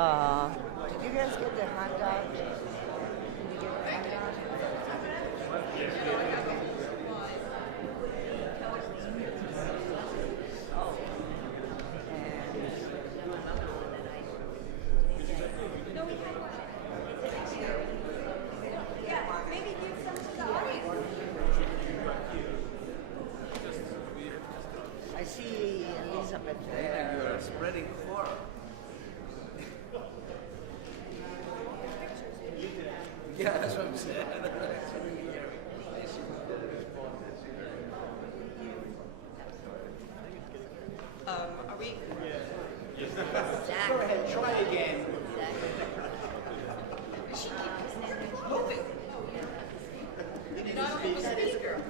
Did you guys get the handout? Did you get the handout? Oh. Yeah, maybe give some to the audience. I see Elizabeth Yeah, there. you are spreading horror. Yeah, that's what I'm saying. Are we? Go ahead, try again. Moving. Not only the speaker.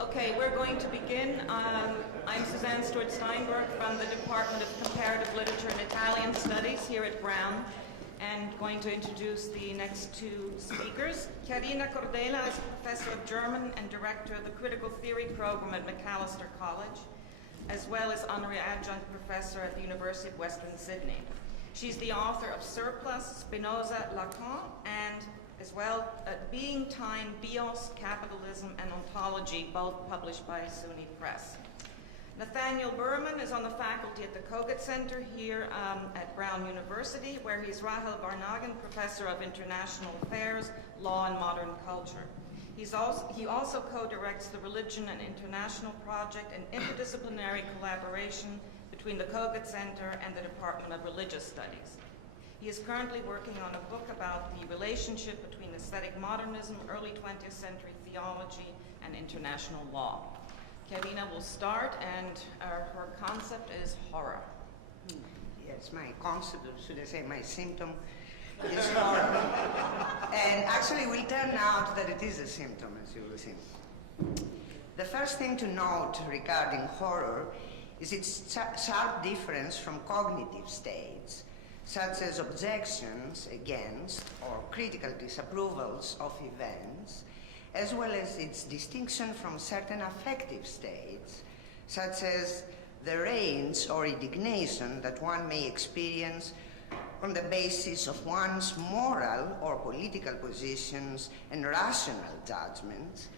Okay, we're going to begin. I'm Suzanne Stewart-Steinberg from the Department of Comparative Literature and Italian Studies here at Brown, and going to introduce the next two speakers. Chiarina Cordela is Professor of German and Director of the Critical Theory Program at Macalester College, as well as Honorary Adjunct Professor at the University of Western Sydney. She's the author of Surplus, Spinoza, Lacan, and as well, Being Time, Bios, Capitalism, and Ontology, both published by SUNY Press. Nathaniel Berman is on the faculty at the Kogut Center here at Brown University, where he's Rahel Varnhagen Professor of International Affairs, Law, and Modern Culture. He also co-directs the Religion and International Project, an interdisciplinary collaboration between the Kogut Center and the Department of Religious Studies. He is currently working on a book about the relationship between aesthetic modernism, early 20th century theology, and international law. Chiarina will start, and her concept is horror. Yes, my concept, or should I say my symptom, is horror. And actually will turn out that it is a symptom, as you will see. The first thing to note regarding horror is its sharp difference from cognitive states, such as objections against or critical disapprovals of events, as well as its distinction from certain affective states, such as the rage or indignation that one may experience on the basis of one's moral or political positions and rational judgments,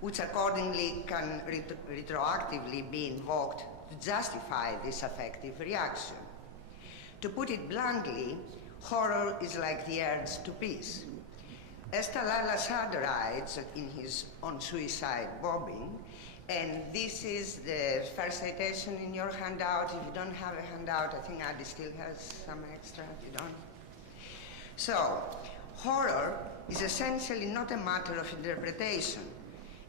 which accordingly can retroactively be invoked to justify this affective reaction. To put it bluntly, horror is like the urge to piss. As Talal Asad writes in his On Suicide Bombing, and this is the first citation in your handout. If you don't have a handout, I think Adi still has some extra, if you don't. So, horror is essentially not a matter of interpretation.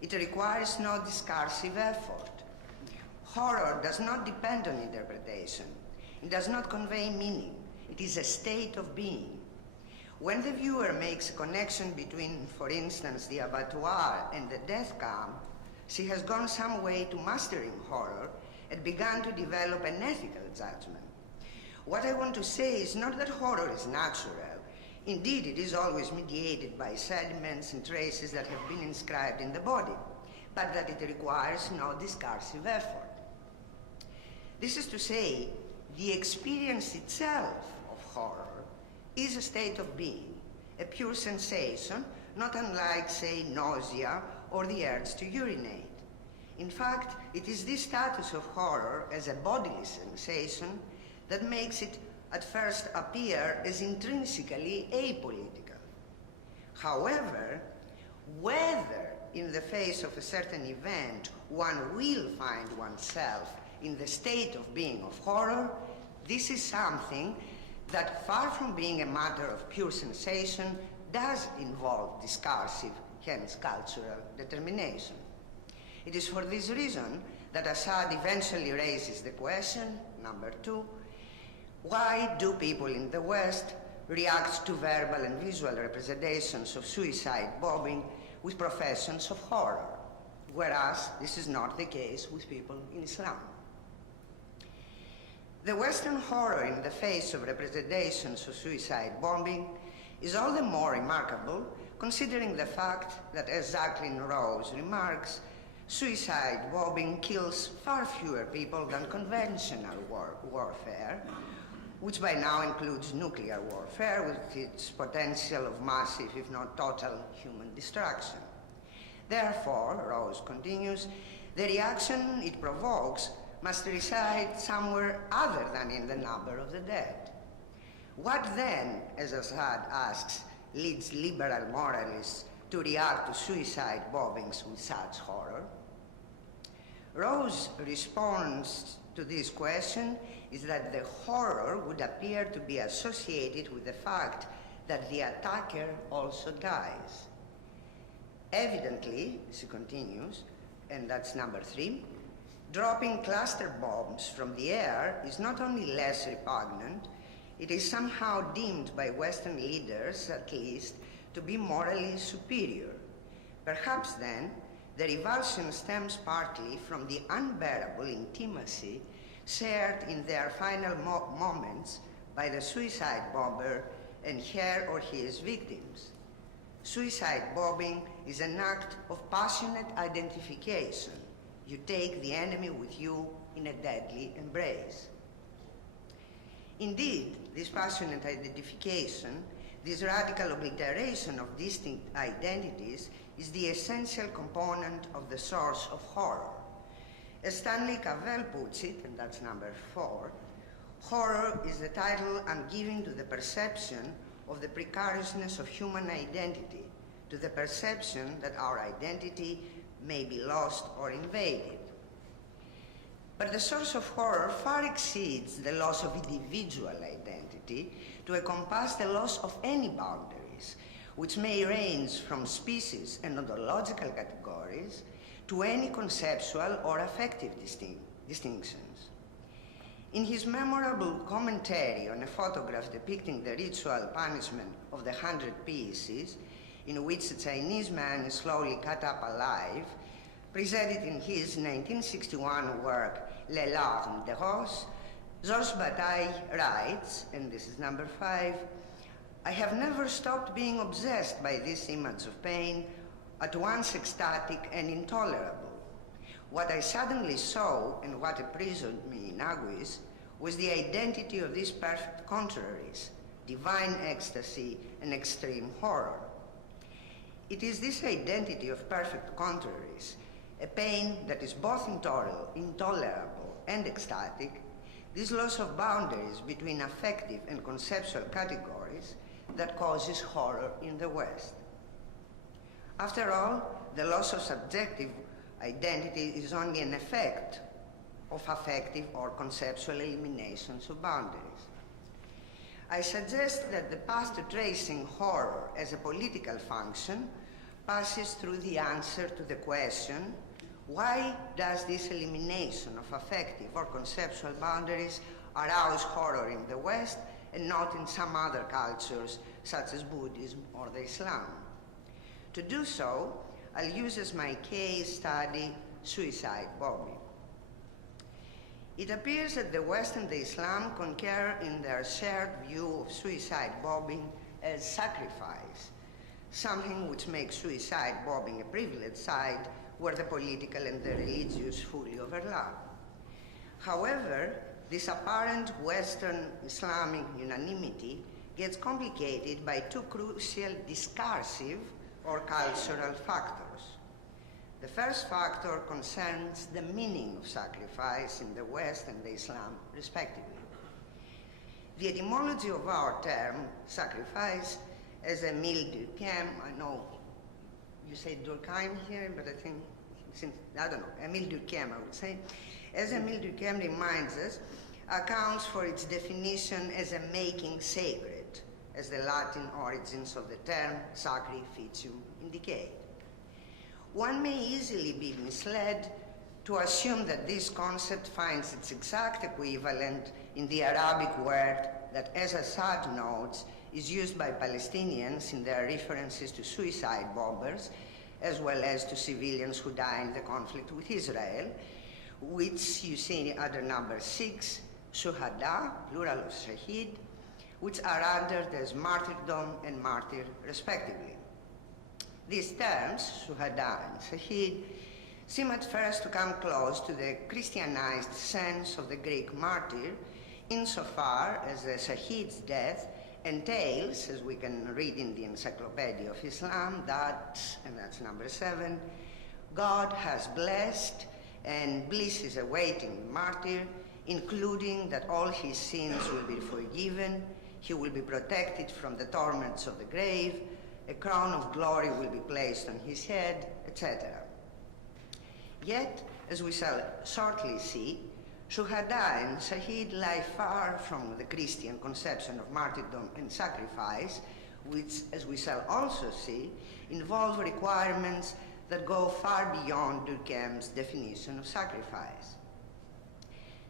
It requires no discursive effort. Horror does not depend on interpretation. It does not convey meaning. It is a state of being. When the viewer makes a connection between, for instance, the abattoir and the death camp, she has gone some way to mastering horror and begun to develop an ethical judgment. What I want to say is not that horror is natural. Indeed, it is always mediated by sediments and traces that have been inscribed in the body, but that it requires no discursive effort. This is to say, the experience itself of horror is a state of being, a pure sensation, not unlike, say, nausea or the urge to urinate. In fact, it is this status of horror as a bodily sensation that makes it at first appear as intrinsically apolitical. However, whether in the face of a certain event one will find oneself in the state of being of horror, this is something that, far from being a matter of pure sensation, does involve discursive, hence cultural, determination. It is for this reason that Assad eventually raises the question, number 2, why do people in the West react to verbal and visual representations of suicide bombing with professions of horror, whereas this is not the case with people in Islam? The Western horror in the face of representations of suicide bombing is all the more remarkable considering the fact that, as Jacqueline Rose remarks, suicide bombing kills far fewer people than conventional warfare, which by now includes nuclear warfare with its potential of massive, if not total, human destruction. Therefore, Rose continues, the reaction it provokes must reside somewhere other than in the number of the dead. What then, as Assad asks, leads liberal moralists to react to suicide bombings with such horror? Rose response to this question is that the horror would appear to be associated with the fact that the attacker also dies. Evidently, she continues, and that's number 3, dropping cluster bombs from the air is not only less repugnant, it is somehow deemed by Western leaders, at least, to be morally superior. Perhaps then, the revulsion stems partly from the unbearable intimacy shared in their final moments by the suicide bomber and her or his victims. Suicide bombing is an act of passionate identification. You take the enemy with you in a deadly embrace. Indeed, this passionate identification, this radical obliteration of distinct identities, is the essential component of the source of horror. As Stanley Cavell puts it, and that's number 4, horror is the title I'm giving to the perception of the precariousness of human identity, to the perception that our identity may be lost or invaded. But the source of horror far exceeds the loss of individual identity to encompass the loss of any boundaries, which may range from species and ontological categories to any conceptual or affective distinctions. In his memorable commentary on a photograph depicting the ritual punishment of the 100 Pieces, in which a Chinese man is slowly cut up alive, presented in his 1961 work Les Larmes de Rose, Georges Bataille writes, and this is number 5, I have never stopped being obsessed by this image of pain, at once ecstatic and intolerable. What I suddenly saw and what imprisoned me in anguish was the identity of these perfect contraries, divine ecstasy and extreme horror. It is this identity of perfect contraries, a pain that is both intolerable and ecstatic, this loss of boundaries between affective and conceptual categories that causes horror in the West. After all, the loss of subjective identity is only an effect of affective or conceptual eliminations of boundaries. I suggest that the path to tracing horror as a political function passes through the answer to the question, why does this elimination of affective or conceptual boundaries arouse horror in the West and not in some other cultures such as Buddhism or the Islam? To do so, I'll use as my case study suicide bombing. It appears that the West and the Islam concur in their shared view of suicide bombing as sacrifice, something which makes suicide bombing a privileged side where the political and the religious fully overlap. However, this apparent Western Islamic unanimity gets complicated by 2 crucial discursive or cultural factors. The first factor concerns the meaning of sacrifice in the West and the Islam, respectively. The etymology of our term, sacrifice, as a mille Durkheim, I know you say Durkheim here, but I think, I don't know, Emile Durkheim, I would say. As Emile Durkheim reminds us, accounts for its definition as a making sacred, as the Latin origins of the term sacrificium indicate. One may easily be misled to assume that this concept finds its exact equivalent in the Arabic word that, as Assad notes, is used by Palestinians in their references to suicide bombers, as well as to civilians who die in the conflict with Israel, which you see under number 6, shuhada, plural of shahid, which are rendered as martyrdom and martyr respectively. These terms, shuhada and shahid, seem at first to come close to the Christianized sense of the Greek martyr, insofar as the shahid's death entails, as we can read in the Encyclopedia of Islam, that, and that's number 7, God has blessed and bliss is awaiting the martyr, including that all his sins will be forgiven, he will be protected from the torments of the grave, a crown of glory will be placed on his head, etc. Yet, as we shall shortly see, shuhada and shahid lie far from the Christian conception of martyrdom and sacrifice, which, as we shall also see, involve requirements that go far beyond Durkheim's definition of sacrifice.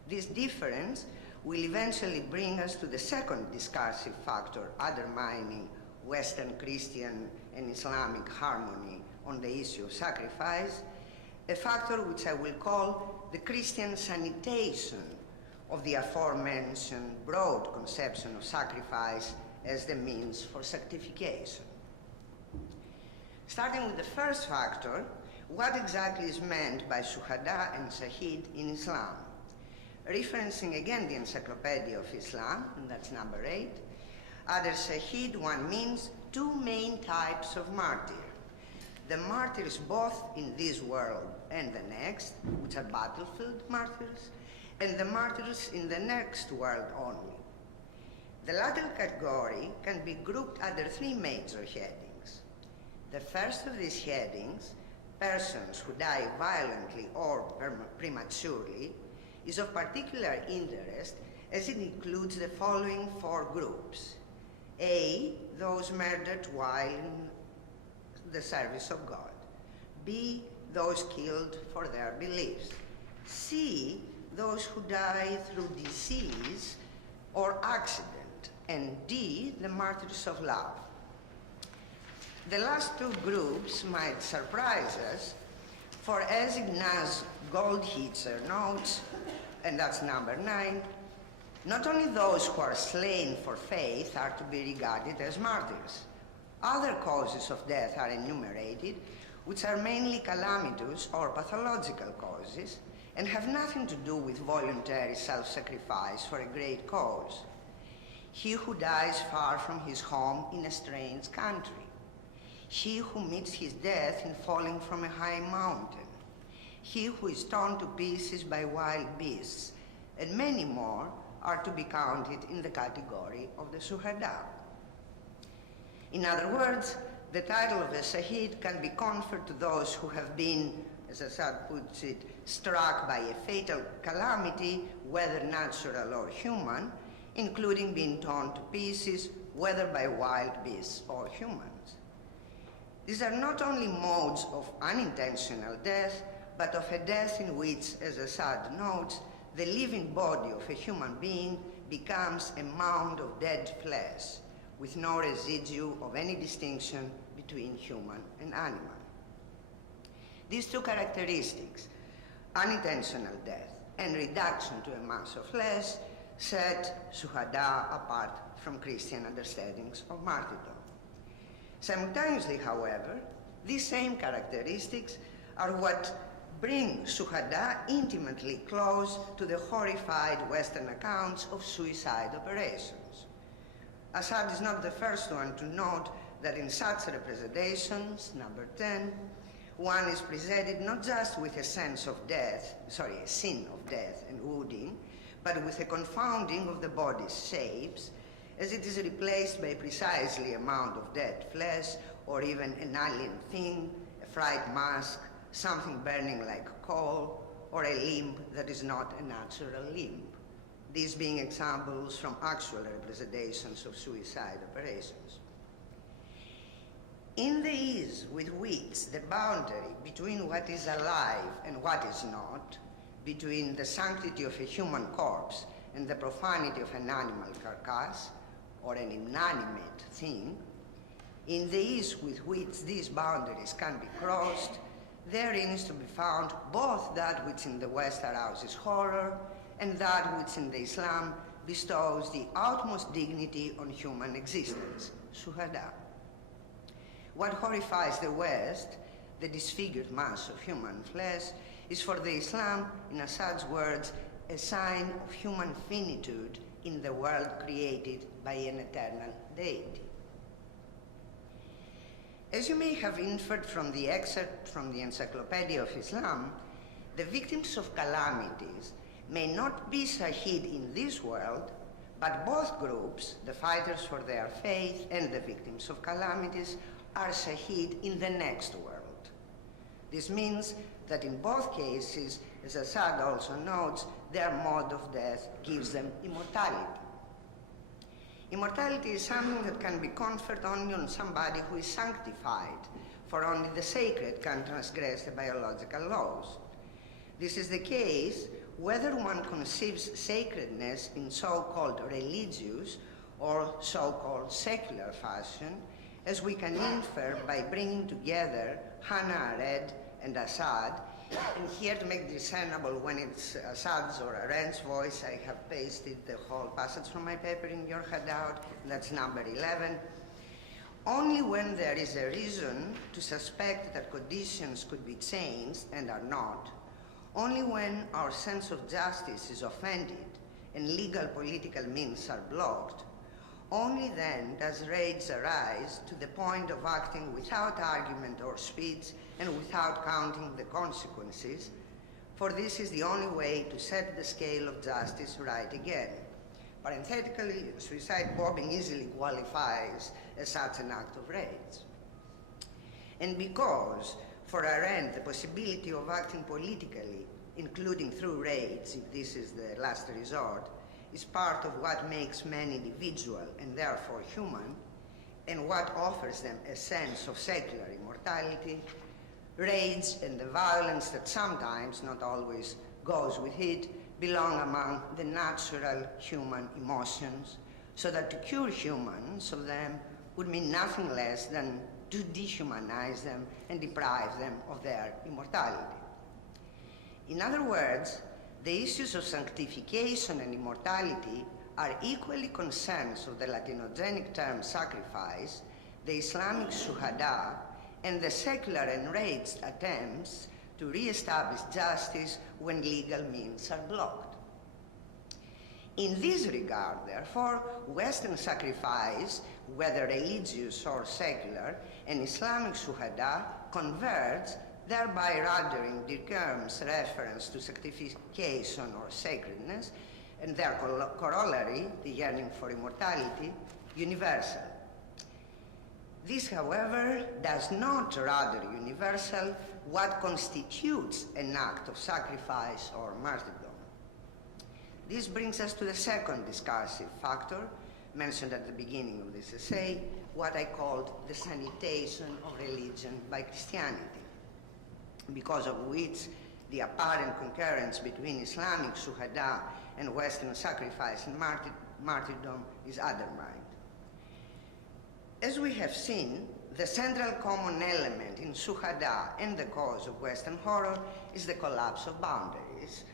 This difference will eventually bring us to the second discursive factor undermining Western Christian and Islamic harmony on the issue of sacrifice, a factor which I will call the Christian sanitation of the aforementioned broad conception of sacrifice as the means for sanctification. Starting with the first factor, what exactly is meant by shuhada and shahid in Islam? Referencing again the Encyclopedia of Islam, and that's number 8, under shahid one means two main types of martyr. The martyrs both in this world and the next, which are battlefield martyrs, and the martyrs in the next world only. The latter category can be grouped under 3 major headings. The first of these headings, persons who die violently or prematurely, is of particular interest as it includes the following 4 groups. A, those murdered while in the service of God. B, those killed for their beliefs. C, those who die through disease or accident. And D, the martyrs of love. The last 2 groups might surprise us, for as Ignaz Goldhitzer notes, and that's number 9, not only those who are slain for faith are to be regarded as martyrs. Other causes of death are enumerated, which are mainly calamitous or pathological causes, and have nothing to do with voluntary self-sacrifice for a great cause. He who dies far from his home in a strange country. He who meets his death in falling from a high mountain. He who is torn to pieces by wild beasts, and many more are to be counted in the category of the shuhada. In other words, the title of a shahid can be conferred to those who have been, as Assad puts it, struck by a fatal calamity, whether natural or human, including being torn to pieces, whether by wild beasts or humans. These are not only modes of unintentional death, but of a death in which, as Assad notes, the living body of a human being becomes a mound of dead flesh, with no residue of any distinction between human and animal. These 2 characteristics, unintentional death and reduction to a mass of flesh, set shuhada apart from Christian understandings of martyrdom. Simultaneously, however, these same characteristics are what bring shuhada intimately close to the horrified Western accounts of suicide operations. Assad is not the first one to note that in such representations, number 10, one is presented not just with a sense of death, a sin of death and wounding, but with a confounding of the body's shapes, as it is replaced by precisely a mound of dead flesh, or even an alien thing, a fried mask, something burning like coal, or a limb that is not a natural limb. These being examples from actual representations of suicide operations. In the ease with which the boundary between what is alive and what is not, between the sanctity of a human corpse and the profanity of an animal carcass, or an inanimate thing, in the ease with which these boundaries can be crossed, therein is to be found both that which in the West arouses horror and that which in the Islam bestows the utmost dignity on human existence, shuhada. What horrifies the West, the disfigured mass of human flesh, is for the Islam, in Assad's words, a sign of human finitude in the world created by an eternal deity. As you may have inferred from the excerpt from the Encyclopedia of Islam, the victims of calamities may not be Shaheed in this world, but both groups, the fighters for their faith and the victims of calamities, are Shaheed in the next world. This means that in both cases, as Assad also notes, their mode of death gives them immortality. Immortality is something that can be conferred only on somebody who is sanctified, for only the sacred can transgress the biological laws. This is the case whether one conceives sacredness in so-called religious or so-called secular fashion, as we can infer by bringing together Hannah Arendt and Assad. And here, to make discernible when it's Assad's or Arendt's voice, I have pasted the whole passage from my paper in your handout. That's number 11. Only when there is a reason to suspect that conditions could be changed and are not, only when our sense of justice is offended and legal political means are blocked, only then does rage arise to the point of acting without argument or speech and without counting the consequences, for this is the only way to set the scale of justice right again. Parenthetically, suicide bombing easily qualifies as such an act of rage. And because, for Arendt, the possibility of acting politically, including through rage, if this is the last resort, is part of what makes men individual and therefore human, and what offers them a sense of secular immortality, rage and the violence that sometimes, not always, goes with it, belong among the natural human emotions, so that to cure humans of them would mean nothing less than to dehumanize them and deprive them of their immortality. In other words, the issues of sanctification and immortality are equally concerns of the Latinogenic term sacrifice, the Islamic shuhada, and the secular enraged attempts to re-establish justice when legal means are blocked. In this regard, therefore, Western sacrifice, whether religious or secular, and Islamic shuhada converge, thereby rendering Durkheim's reference to sanctification or sacredness and their corollary, the yearning for immortality, universal. This, however, does not render universal what constitutes an act of sacrifice or martyrdom. This brings us to the second discursive factor mentioned at the beginning of this essay, what I called the sanitation of religion by Christianity, because of which the apparent concurrence between Islamic shuhada and Western sacrifice and martyrdom is undermined. As we have seen, the central common element in shuhada and the cause of Western horror is the collapse of boundaries,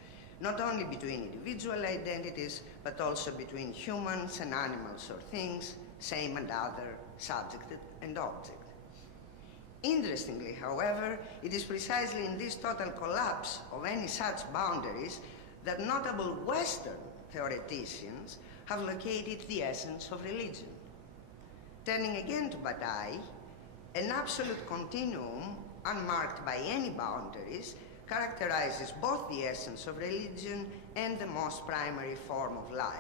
not only between individual identities, but also between humans and animals or things, same and other, subject and object. Interestingly, however, it is precisely in this total collapse of any such boundaries that notable Western theoreticians have located the essence of religion. Turning again to Bataille, an absolute continuum, unmarked by any boundaries, characterizes both the essence of religion and the most primary form of life.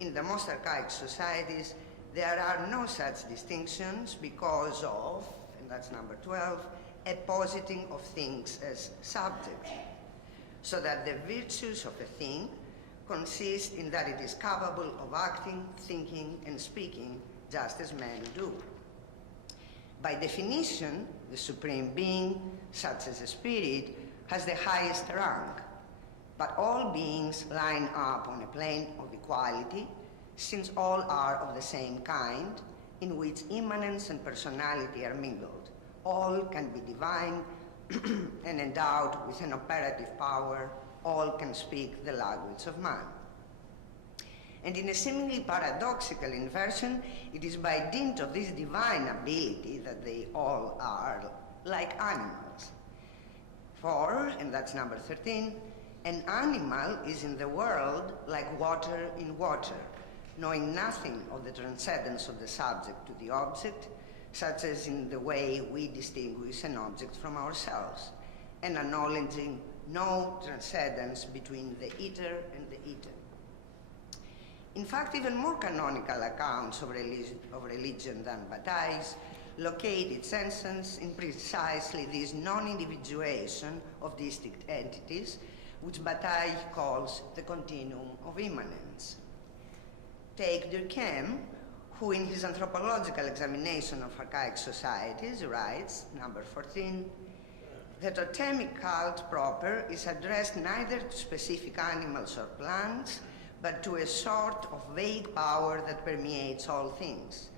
In the most archaic societies, there are no such distinctions because of, and that's number 12, a positing of things as subject, so that the virtues of a thing consist in that it is capable of acting, thinking, and speaking just as men do. By definition, the supreme being, such as a spirit, has the highest rank, but all beings line up on a plane of equality, since all are of the same kind, in which immanence and personality are mingled. All can be divine and endowed with an operative power all can speak the language of man. And in a seemingly paradoxical inversion, it is by dint of this divine ability that they all are like animals. For, and that's number 13, an animal is in the world like water in water, knowing nothing of the transcendence of the subject to the object, such as in the way we distinguish an object from ourselves, and acknowledging no transcendence between the eater and the eaten. In fact, even more canonical accounts of religion than Bataille's locate its essence in precisely this non-individuation of distinct entities, which Bataille calls the continuum of immanence. Take Durkheim, who in his anthropological examination of archaic societies writes, number 14, the totemic cult proper is addressed neither to specific animals or plants, but to a sort of vague power that permeates all things.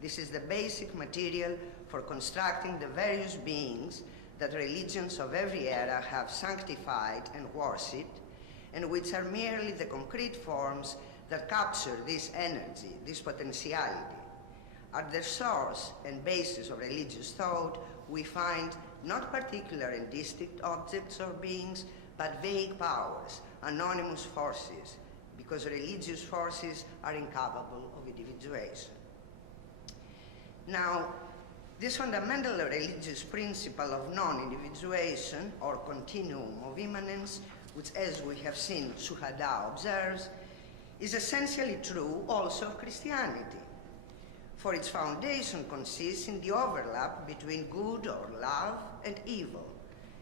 This is the basic material for constructing the various beings that religions of every era have sanctified and worshipped, and which are merely the concrete forms that capture this energy, this potentiality. At the source and basis of religious thought, we find not particular and distinct objects or beings, but vague powers, anonymous forces, because religious forces are incapable of individuation. Now, this fundamental religious principle of non-individuation, or continuum of immanence, which, as we have seen, Suhada observes, is essentially true also of Christianity, for its foundation consists in the overlap between good or love and evil.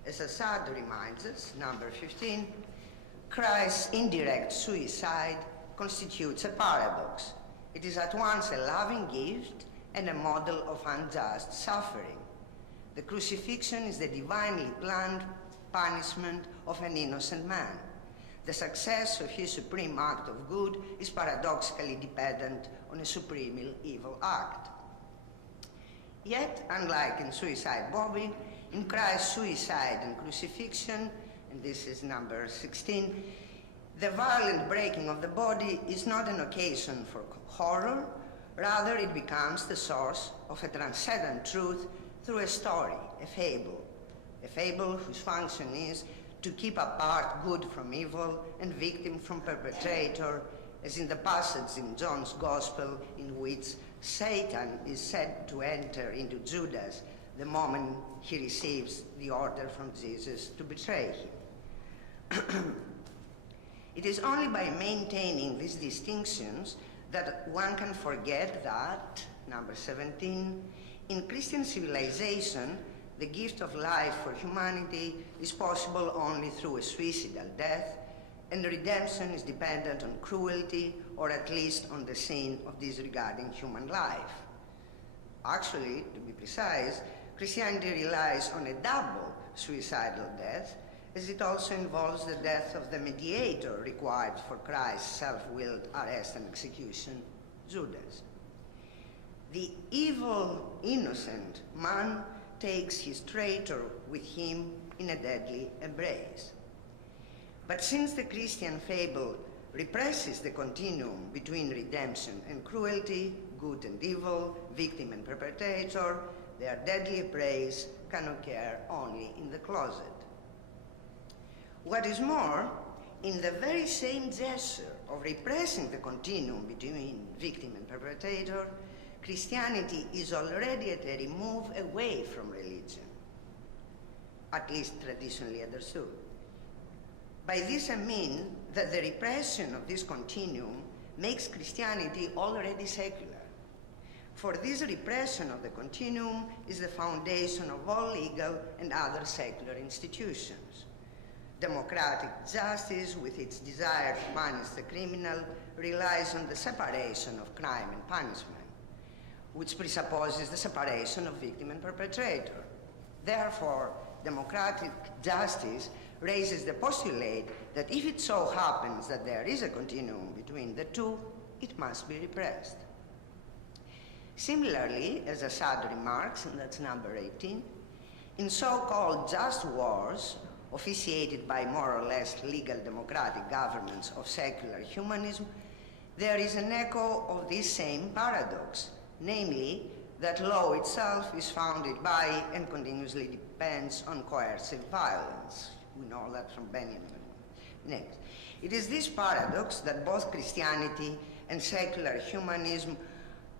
As Assad reminds us, number 15, Christ's indirect suicide constitutes a paradox. It is at once a loving gift and a model of unjust suffering. The crucifixion is the divinely planned punishment of an innocent man. The success of his supreme act of good is paradoxically dependent on a supremely evil act. Yet, unlike in Suicide Bobbing, in Christ's suicide and crucifixion, and this is number 16, the violent breaking of the body is not an occasion for horror, rather it becomes the source of a transcendent truth through a story, a fable whose function is to keep apart good from evil and victim from perpetrator, as in the passage in John's Gospel in which Satan is said to enter into Judas the moment he receives the order from Jesus to betray him. It is only by maintaining these distinctions that one can forget that, number 17, in Christian civilization, the gift of life for humanity is possible only through a suicidal death, and redemption is dependent on cruelty, or at least on the sin of disregarding human life. Actually, to be precise, Christianity relies on a double suicidal death, as it also involves the death of the mediator required for Christ's self-willed arrest and execution, Judas. The evil, innocent man takes his traitor with him in a deadly embrace. But since the Christian fable represses the continuum between redemption and cruelty, good and evil, victim and perpetrator, their deadly embrace can occur only in the closet. What is more, in the very same gesture of repressing the continuum between victim and perpetrator, Christianity is already at a remove away from religion, at least traditionally understood. By this I mean that the repression of this continuum makes Christianity already secular. For this repression of the continuum is the foundation of all legal and other secular institutions. Democratic justice, with its desire to punish the criminal, relies on the separation of crime and punishment, which presupposes the separation of victim and perpetrator. Therefore, democratic justice raises the postulate that if it so happens that there is a continuum between the two, it must be repressed. Similarly, as Assad remarks, and that's number 18, in so-called just wars, officiated by more or less legal democratic governments of secular humanism, there is an echo of this same paradox, namely that law itself is founded by and continuously depends on coercive violence. We know that from Benjamin. Next. It is this paradox that both Christianity and secular humanism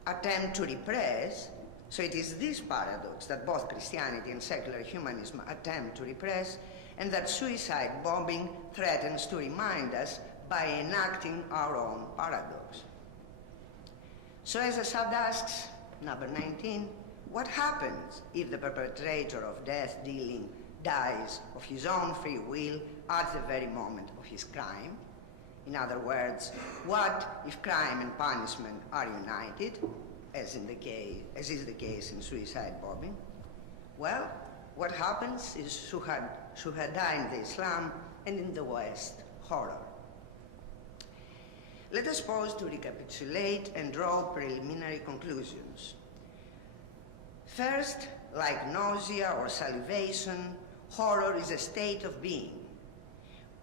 attempt to repress. So it is this paradox that both Christianity and secular humanism attempt to repress, and that suicide bombing threatens to remind us by enacting our own paradox. So as Assad asks, number 19, what happens if the perpetrator of death dealing dies of his own free will at the very moment of his crime? In other words, what if crime and punishment are united, as is the case in suicide bombing? Well, what happens is shuhada in the Islam and in the West, horror. Let us pause to recapitulate and draw preliminary conclusions. First, like nausea or salivation, horror is a state of being.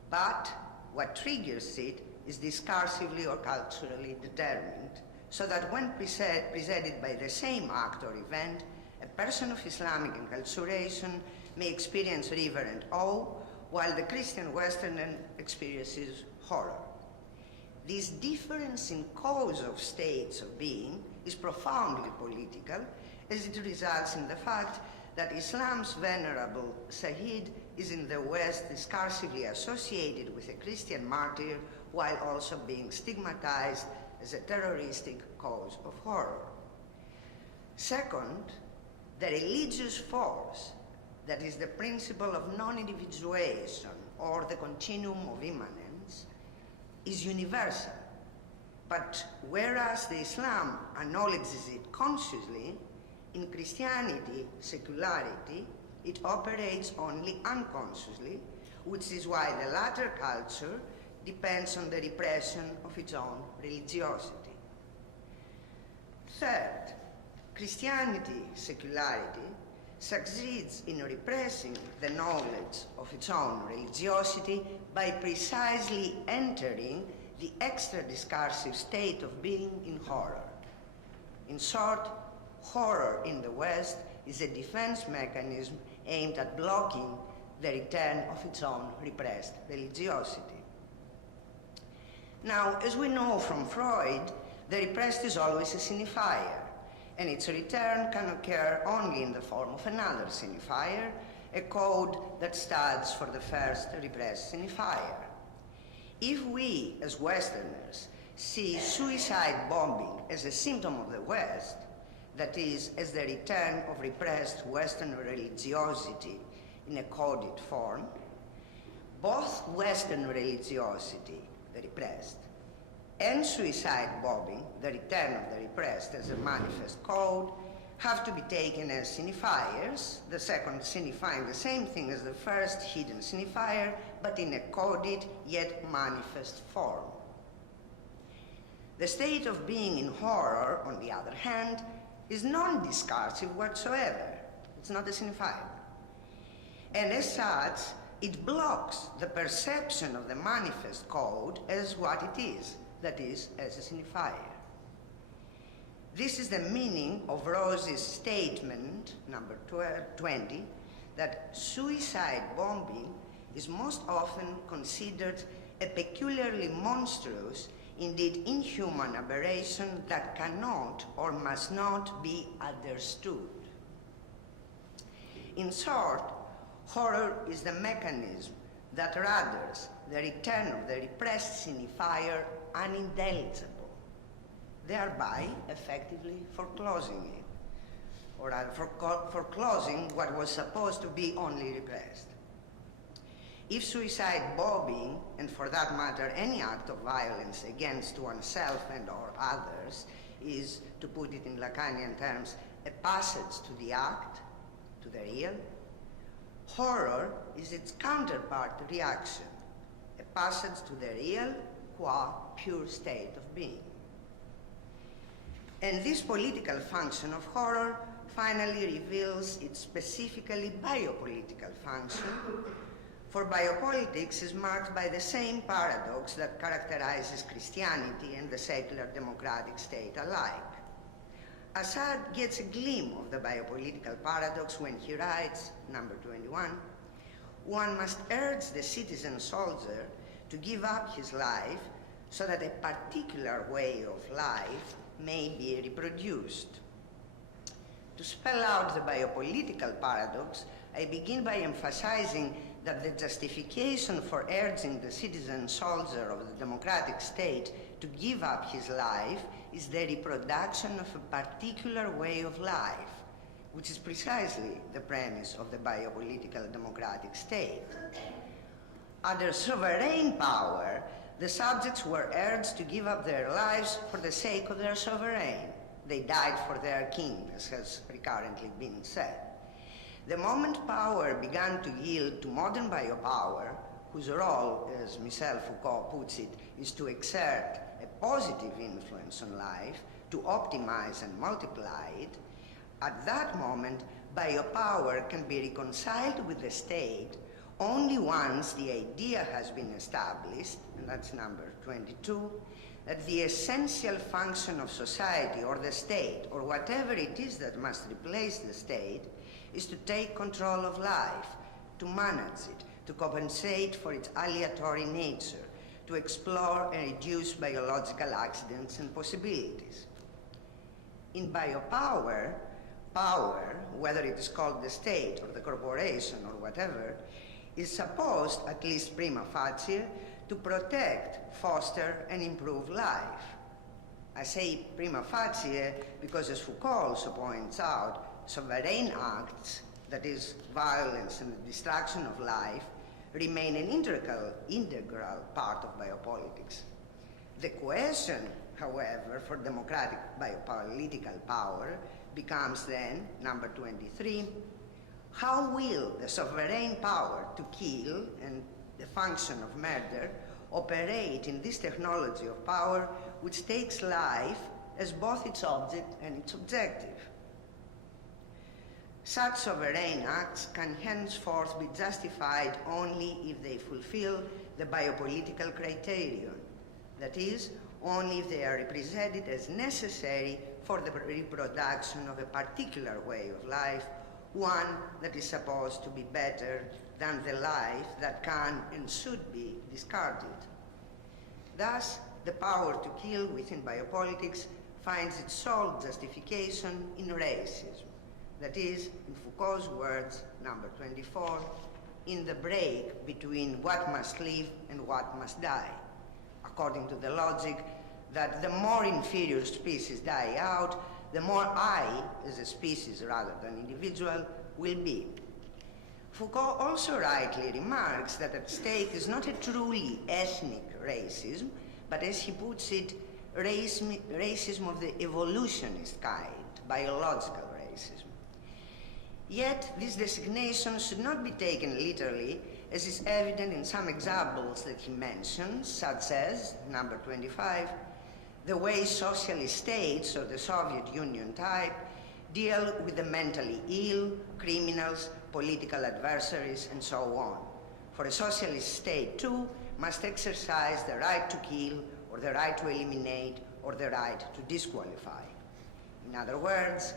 But what triggers it is discursively or culturally determined, so that when presented by the same act or event, a person of Islamic enculturation may experience reverent awe, while the Christian Westerner experiences horror. This difference in cause of states of being is profoundly political, as it results in the fact that Islam's venerable Sayyid is in the West discursively associated with a Christian martyr, while also being stigmatized as a terroristic cause of horror. Second, the religious force, that is the principle of non-individuation or the continuum of immanence, is universal. But whereas the Islam acknowledges it consciously, in Christianity, secularity, it operates only unconsciously, which is why the latter culture depends on the repression of its own religiosity. Third, Christianity, secularity, succeeds in repressing the knowledge of its own religiosity by precisely entering the extra-discursive state of being in horror. In short, horror in the West is a defense mechanism aimed at blocking the return of its own repressed religiosity. Now, as we know from Freud, the repressed is always a signifier, and its return can occur only in the form of another signifier, a code that stands for the first repressed signifier. If we, as Westerners, see suicide bombing as a symptom of the West, that is, as the return of repressed Western religiosity in a coded form, both Western religiosity, the repressed, and suicide bombing, the return of the repressed as a manifest code, have to be taken as signifiers, the second signifying the same thing as the first hidden signifier, but in a coded yet manifest form. The state of being in horror, on the other hand, is non-discursive whatsoever. It's not a signifier. And as such, it blocks the perception of the manifest code as what it is, that is, as a signifier. This is the meaning of Rose's statement, number 20, that suicide bombing is most often considered a peculiarly monstrous, indeed inhuman aberration that cannot or must not be understood. In short, horror is the mechanism that renders the return of the repressed signifier unintelligible, thereby effectively foreclosing it, or rather foreclosing what was supposed to be only repressed. If suicide bombing, and for that matter any act of violence against oneself and or others, is, to put it in Lacanian terms, a passage to the act, to the real, horror is its counterpart reaction, a passage to the real qua pure state of being. And this political function of horror finally reveals its specifically biopolitical function, for biopolitics is marked by the same paradox that characterizes Christianity and the secular democratic state alike. Assad gets a glimpse of the biopolitical paradox when he writes, number 21, "One must urge the citizen soldier to give up his life so that a particular way of life may be reproduced." To spell out the biopolitical paradox, I begin by emphasizing that the justification for urging the citizen soldier of the democratic state to give up his life is the reproduction of a particular way of life, which is precisely the premise of the biopolitical democratic state. Under sovereign power, the subjects were urged to give up their lives for the sake of their sovereign. They died for their king, as has recurrently been said. The moment power began to yield to modern biopower, whose role, as Michel Foucault puts it, is to exert a positive influence on life, to optimize and multiply it, at that moment, biopower can be reconciled with the state only once the idea has been established, and that's number 22, that the essential function of society or the state, or whatever it is that must replace the state, is to take control of life, to manage it, to compensate for its aleatory nature, to explore and reduce biological accidents and possibilities. In biopower, power, whether it is called the state or the corporation or whatever, is supposed, at least prima facie, to protect, foster, and improve life. I say prima facie because, as Foucault also points out, sovereign acts, that is, violence and the destruction of life, remain an integral part of biopolitics. The question, however, for democratic biopolitical power becomes then, number 23, how will the sovereign power to kill and the function of murder operate in this technology of power which takes life as both its object and its objective? Such sovereign acts can henceforth be justified only if they fulfill the biopolitical criterion, that is, only if they are represented as necessary for the reproduction of a particular way of life, one that is supposed to be better than the life that can and should be discarded. Thus, the power to kill within biopolitics finds its sole justification in racism. That is, in Foucault's words, number 24, in the break between what must live and what must die, according to the logic that the more inferior species die out, the more I, as a species rather than individual, will be. Foucault also rightly remarks that at stake is not a truly ethnic racism, but as he puts it, racism of the evolutionist kind, biological racism. Yet, this designation should not be taken literally, as is evident in some examples that he mentions, such as, number 25, the way socialist states of the Soviet Union type deal with the mentally ill, criminals, political adversaries, and so on. For a socialist state, too, must exercise the right to kill, or the right to eliminate, or the right to disqualify. In other words,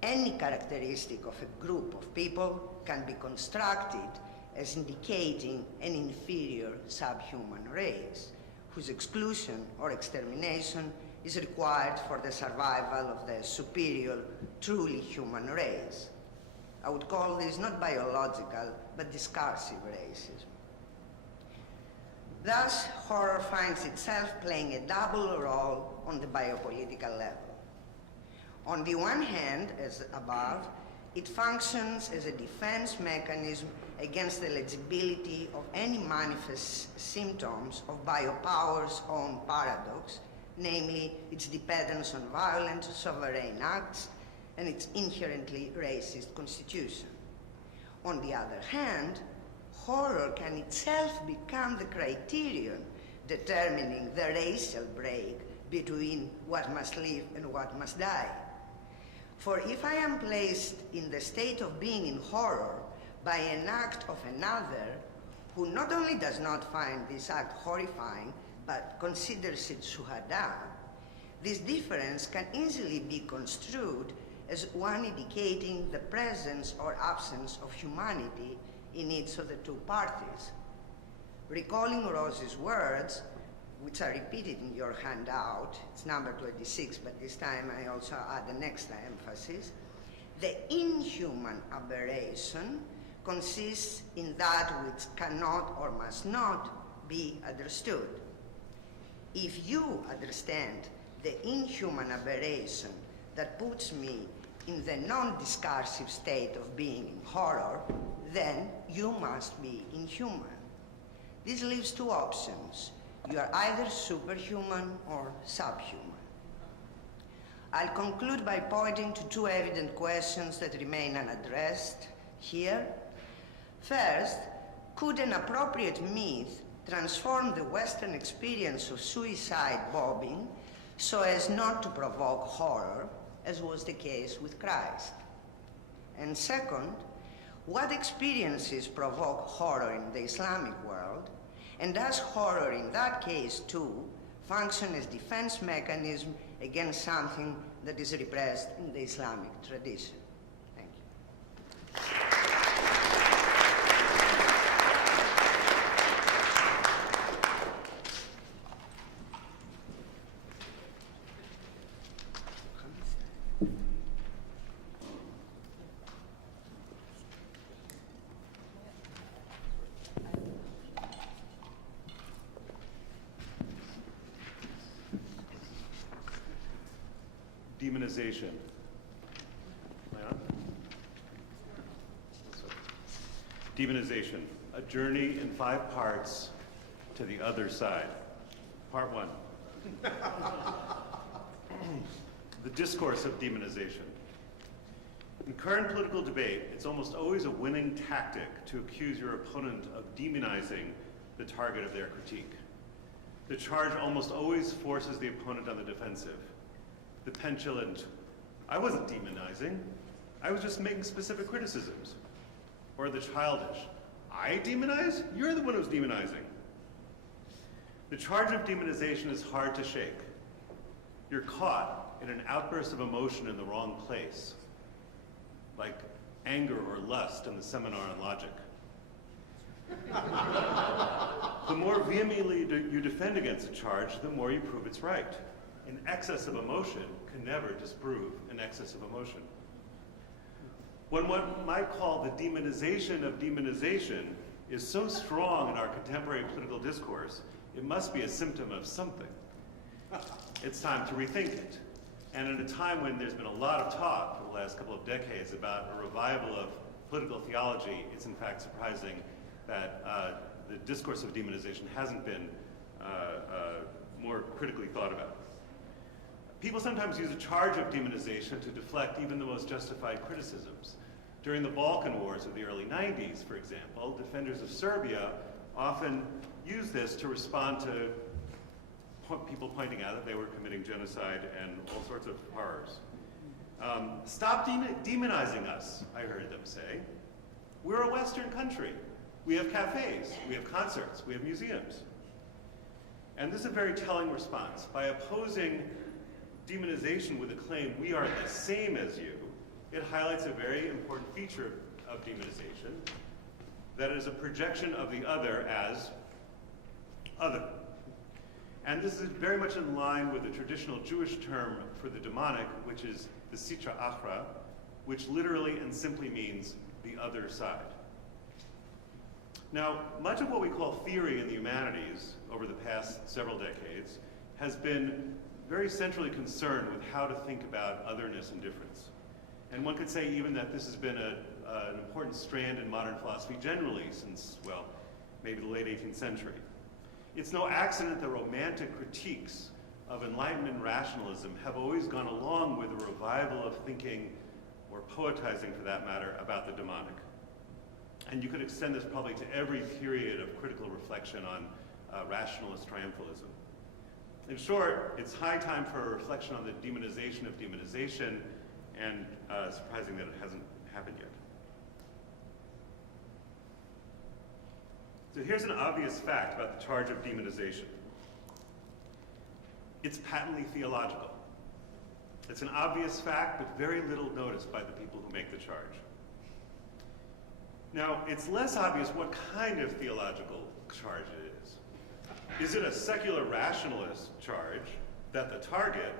any characteristic of a group of people can be constructed as indicating an inferior subhuman race, whose exclusion or extermination is required for the survival of the superior, truly human race. I would call this not biological, but discursive racism. Thus, horror finds itself playing a double role on the biopolitical level. On the one hand, as above, it functions as a defense mechanism against the legibility of any manifest symptoms of biopower's own paradox, namely its dependence on violent sovereign acts and its inherently racist constitution. On the other hand, horror can itself become the criterion determining the racial break between what must live and what must die. For if I am placed in the state of being in horror by an act of another who not only does not find this act horrifying, but considers it shuhada, this difference can easily be construed as one indicating the presence or absence of humanity in each of the two parties. Recalling Rose's words, which are repeated in your handout, it's number 26, but this time I also add an extra emphasis, the inhuman aberration consists in that which cannot or must not be understood. If you understand the inhuman aberration that puts me in the non-discursive state of being in horror, then you must be inhuman. This leaves two options. You are either superhuman or subhuman. I'll conclude by pointing to two evident questions that remain unaddressed here. First, could an appropriate myth transform the Western experience of suicide bombing so as not to provoke horror, as was the case with Christ? And second, what experiences provoke horror in the Islamic world, and does horror in that case too function as defense mechanism against something that is repressed in the Islamic tradition? Thank you. Demonization. Am I on? Demonization, a journey in 5 parts to the other side. Part 1. The discourse of demonization. In current political debate, it's almost always a winning tactic to accuse your opponent of demonizing the target of their critique. The charge almost always forces the opponent on the defensive. The petulant, I wasn't demonizing, I was just making specific criticisms. Or the childish, I demonize? You're the one who's demonizing. The charge of demonization is hard to shake. You're caught in an outburst of emotion in the wrong place, like anger or lust in the seminar on logic. The more vehemently you defend against a charge, the more you prove it's right. An excess of emotion can never disprove an excess of emotion. When what might call the demonization of demonization is so strong in our contemporary political discourse, it must be a symptom of something. It's time to rethink it. And at a time when there's been a lot of talk for the last couple of decades about a revival of political theology, it's in fact surprising that the discourse of demonization hasn't been more critically thought about. People sometimes use a charge of demonization to deflect even the most justified criticisms. During the Balkan Wars of the early 90s, for example, defenders of Serbia often used this to respond to people pointing out that they were committing genocide and all sorts of horrors. Stop demonizing us, I heard them say. We're a Western country. We have cafes, we have concerts, we have museums. And this is a very telling response. By opposing demonization with the claim, we are the same as you, it highlights a very important feature of demonization, that it is a projection of the other as other. And this is very much in line with the traditional Jewish term for the demonic, which is the sitra achra, which literally and simply means the other side. Now, much of what we call theory in the humanities over the past several decades has been very centrally concerned with how to think about otherness and difference. And one could say even that this has been an important strand in modern philosophy generally since, well, maybe the late 18th century. It's no accident that romantic critiques of Enlightenment rationalism have always gone along with a revival of thinking, or poetizing for that matter, about the demonic. And you could extend this probably to every period of critical reflection on rationalist triumphalism. In short, it's high time for a reflection on the demonization of demonization, and surprising that it hasn't happened yet. So here's an obvious fact about the charge of demonization. It's patently theological. It's an obvious fact, but very little noticed by the people who make the charge. Now, it's less obvious what kind of theological charge it is. Is it a secular rationalist charge that the target,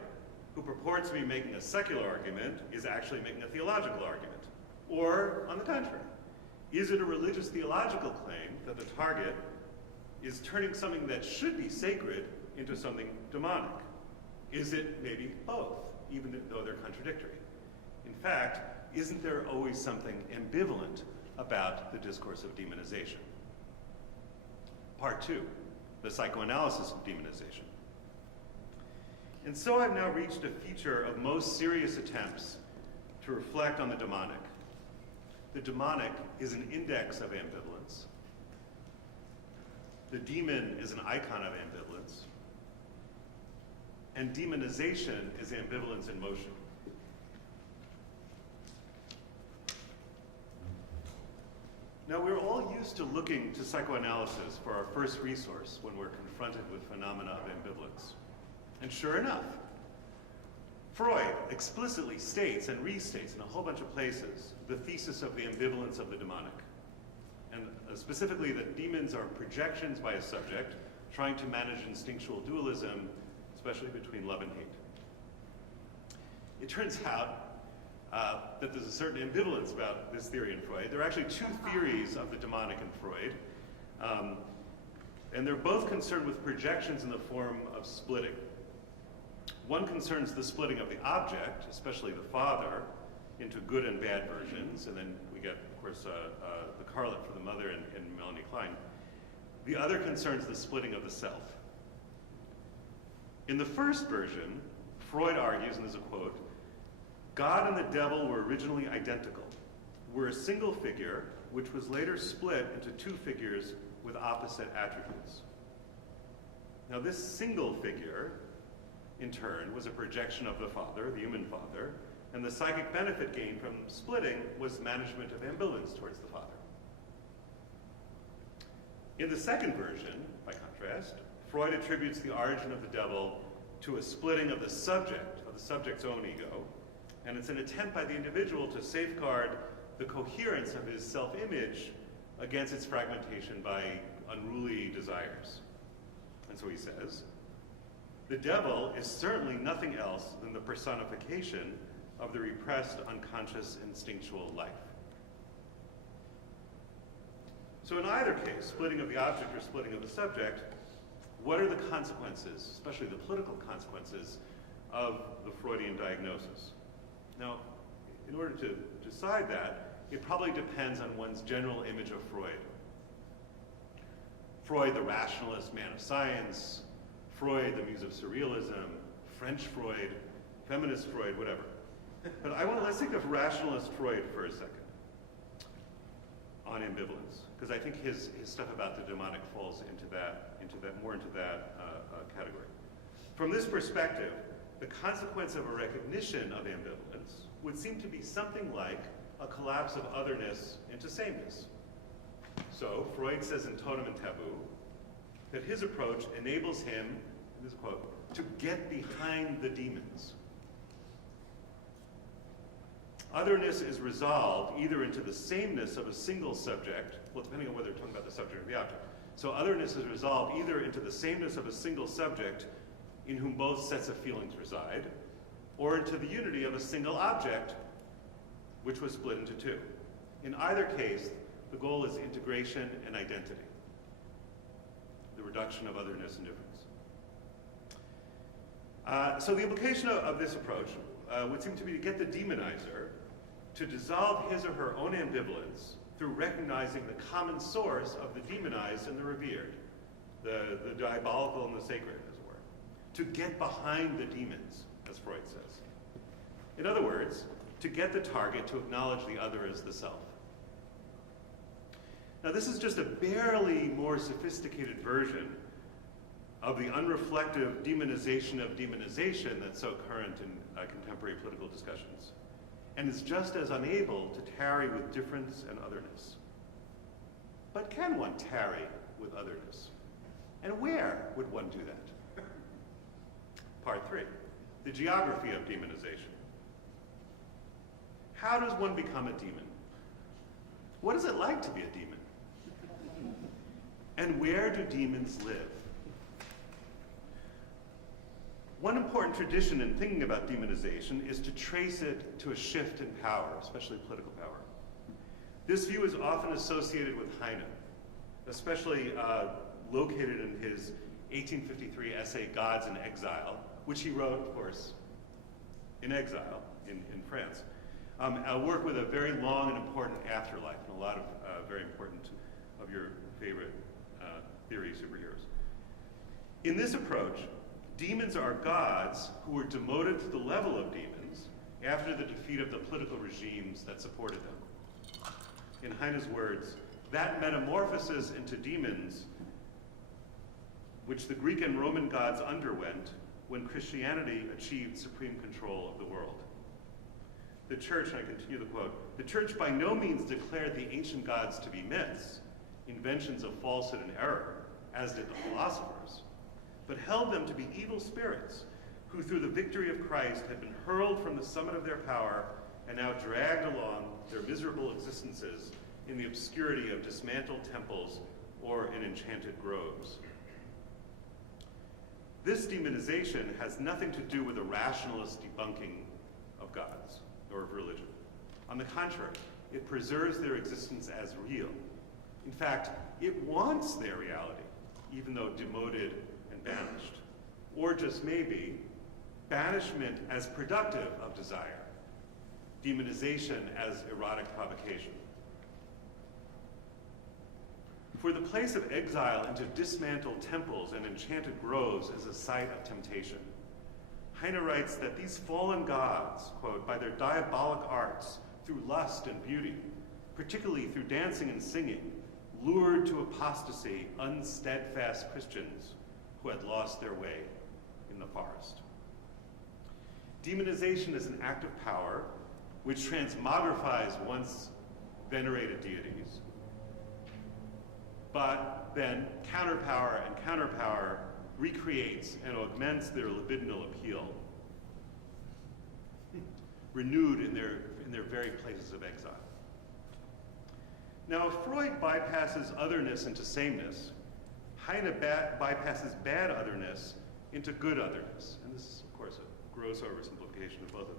who purports to be making a secular argument, is actually making a theological argument? Or, on the contrary, is it a religious theological claim that the target is turning something that should be sacred into something demonic? Is it maybe both, even though they're contradictory? In fact, isn't there always something ambivalent about the discourse of demonization? Part 2, the psychoanalysis of demonization. And so I've now reached a feature of most serious attempts to reflect on the demonic. The demonic is an index of ambivalence. The demon is an icon of ambivalence. And demonization is ambivalence in motion. Now, we're all used to looking to psychoanalysis for our first resource when we're confronted with phenomena of ambivalence. And sure enough, Freud explicitly states and restates in a whole bunch of places the thesis of the ambivalence of the demonic. And specifically that demons are projections by a subject trying to manage instinctual dualism, especially between love and hate. It turns out that there's a certain ambivalence about this theory in Freud. There are actually two theories of the demonic in Freud, and they're both concerned with projections in the form of splitting. One concerns the splitting of the object, especially the father, into good and bad versions, and then we get, of course, the Carlet for the mother in Melanie Klein. The other concerns the splitting of the self. In the first version, Freud argues, and there's a quote, God and the devil were originally identical, were a single figure, which was later split into two figures with opposite attributes. Now this single figure, in turn, was a projection of the father, the human father, and the psychic benefit gained from splitting was management of ambivalence towards the father. In the second version, by contrast, Freud attributes the origin of the devil to a splitting of the subject's own ego, and it's an attempt by the individual to safeguard the coherence of his self-image against its fragmentation by unruly desires. And so he says, the devil is certainly nothing else than the personification of the repressed, unconscious, instinctual life. So in either case, splitting of the object or splitting of the subject, what are the consequences, especially the political consequences, of the Freudian diagnosis? Now, in order to decide that, it probably depends on one's general image of Freud. Freud, the rationalist man of science, Freud, the muse of surrealism, French Freud, feminist Freud, whatever. But let's think of rationalist Freud for a second on ambivalence, because I think his stuff about the demonic falls into that category. From this perspective, the consequence of a recognition of ambivalence would seem to be something like a collapse of otherness into sameness. So Freud says in Totem and Taboo that his approach enables him, in this quote, to get behind the demons. Otherness is resolved either into the sameness of a single subject, well, depending on whether you're talking about the subject or the object. So otherness is resolved either into the sameness of a single subject in whom both sets of feelings reside, or into the unity of a single object, which was split into two. In either case, the goal is integration and identity, the reduction of otherness and difference. So the implication of this approach would seem to be to get the demonizer to dissolve his or her own ambivalence through recognizing the common source of the demonized and the revered, the diabolical and the sacred, as it were, to get behind the demons, as Freud says. In other words, to get the target to acknowledge the other as the self. Now this is just a barely more sophisticated version of the unreflective demonization of demonization that's so current in contemporary political discussions, and is just as unable to tarry with difference and otherness. But can one tarry with otherness. And where would one do that? Part 3, the geography of demonization. How does one become a demon? What is it like to be a demon? And where do demons live? One important tradition in thinking about demonization is to trace it to a shift in power, especially political power. This view is often associated with Heine, especially located in his 1853 essay, Gods in Exile, which he wrote, of course, in exile in France. A work with a very long and important afterlife, and a lot of very important of your favorite theory superheroes. In this approach, demons are gods who were demoted to the level of demons after the defeat of the political regimes that supported them. In Heine's words, that metamorphosis into demons, which the Greek and Roman gods underwent when Christianity achieved supreme control of the world. The church, and I continue the quote, the church by no means declared the ancient gods to be myths, inventions of falsehood and error, as did the philosophers, but held them to be evil spirits who through the victory of Christ had been hurled from the summit of their power and now dragged along their miserable existences in the obscurity of dismantled temples or in enchanted groves. This demonization has nothing to do with a rationalist debunking of gods or of religion. On the contrary, it preserves their existence as real. In fact, it wants their reality, even though demoted and banished. Or just maybe, banishment as productive of desire, demonization as erotic provocation. For the place of exile into dismantled temples and enchanted groves is a site of temptation. Heine writes that these fallen gods, quote, by their diabolic arts, through lust and beauty, particularly through dancing and singing, lured to apostasy unsteadfast Christians who had lost their way in the forest. Demonization is an act of power which transmogrifies once venerated deities, but then counterpower and counterpower recreates and augments their libidinal appeal, renewed in their very places of exile. Now, if Freud bypasses otherness into sameness, Heine bypasses bad otherness into good otherness. And this is, of course, a gross oversimplification of both of them.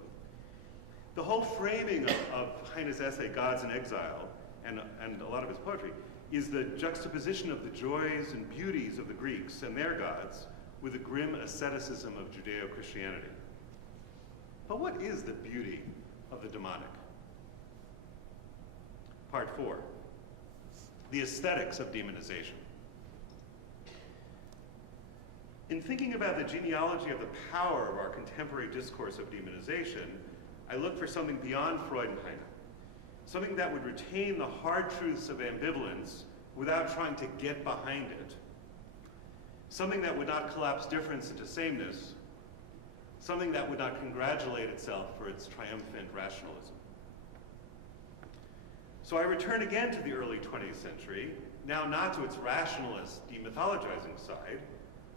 The whole framing of Heine's essay, Gods in Exile, and a lot of his poetry, is the juxtaposition of the joys and beauties of the Greeks and their gods with the grim asceticism of Judeo-Christianity. But what is the beauty of the demonic? Part 4, the aesthetics of demonization. In thinking about the genealogy of the power of our contemporary discourse of demonization, I look for something beyond Freud and Heine, something that would retain the hard truths of ambivalence without trying to get behind it, something that would not collapse difference into sameness, something that would not congratulate itself for its triumphant rationalism. So I return again to the early 20th century, now not to its rationalist, demythologizing side,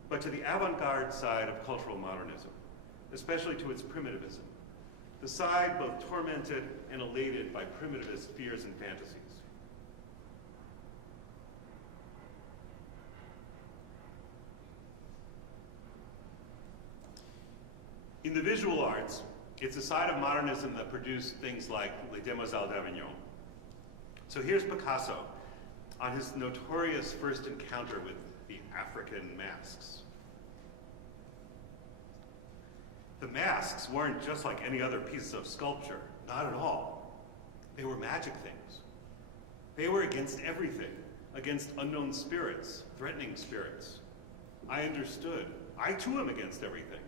but to the avant-garde side of cultural modernism, especially to its primitivism, the side both tormented and elated by primitivist fears and fantasies. In the visual arts, it's a side of modernism that produced things like Les Demoiselles d'Avignon. So here's Picasso on his notorious first encounter with the African masks. The masks weren't just like any other pieces of sculpture, not at all. They were magic things. They were against everything, against unknown spirits, threatening spirits. I understood. I too am against everything.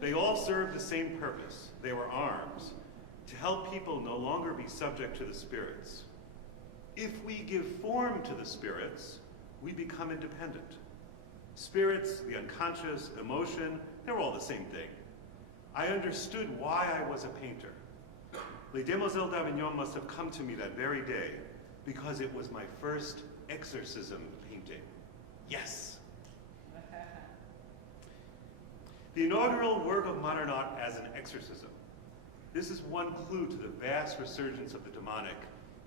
They all served the same purpose. They were arms to help people no longer be subject to the spirits. If we give form to the spirits, we become independent. Spirits, the unconscious, emotion, they're all the same thing. I understood why I was a painter. Les Demoiselles d'Avignon must have come to me that very day because it was my first exorcism painting. Yes. The inaugural work of modern art as an exorcism. This is one clue to the vast resurgence of the demonic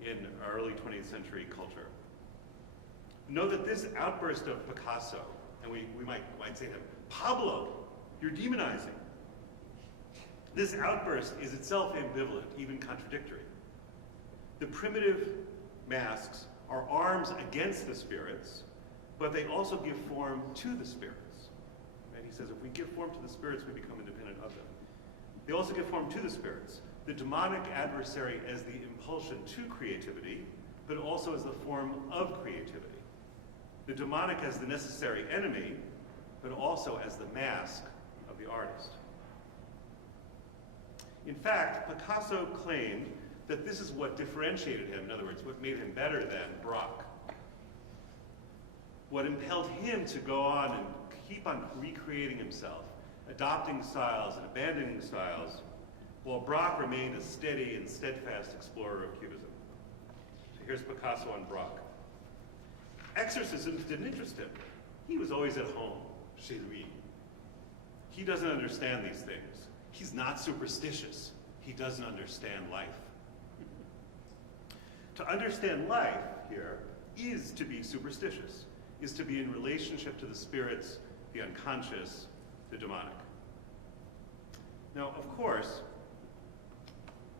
in early 20th century culture. Know that this outburst of Picasso, and we might say to him, Pablo, you're demonizing. This outburst is itself ambivalent, even contradictory. The primitive masks are arms against the spirits, but they also give form to the spirits. And he says if we give form to the spirits, we become independent of them. They also give form to the spirits, the demonic adversary as the impulsion to creativity, but also as the form of creativity. The demonic as the necessary enemy, but also as the mask of the artist. In fact, Picasso claimed that this is what differentiated him, in other words, what made him better than Braque. What impelled him to go on and keep on recreating himself, adopting styles and abandoning styles, while Braque remained a steady and steadfast explorer of Cubism. So here's Picasso on Braque. Exorcisms didn't interest him. He was always at home, chez lui. He doesn't understand these things. He's not superstitious. He doesn't understand life. To understand life here is to be superstitious, is to be in relationship to the spirits, the unconscious, the demonic. Now, of course,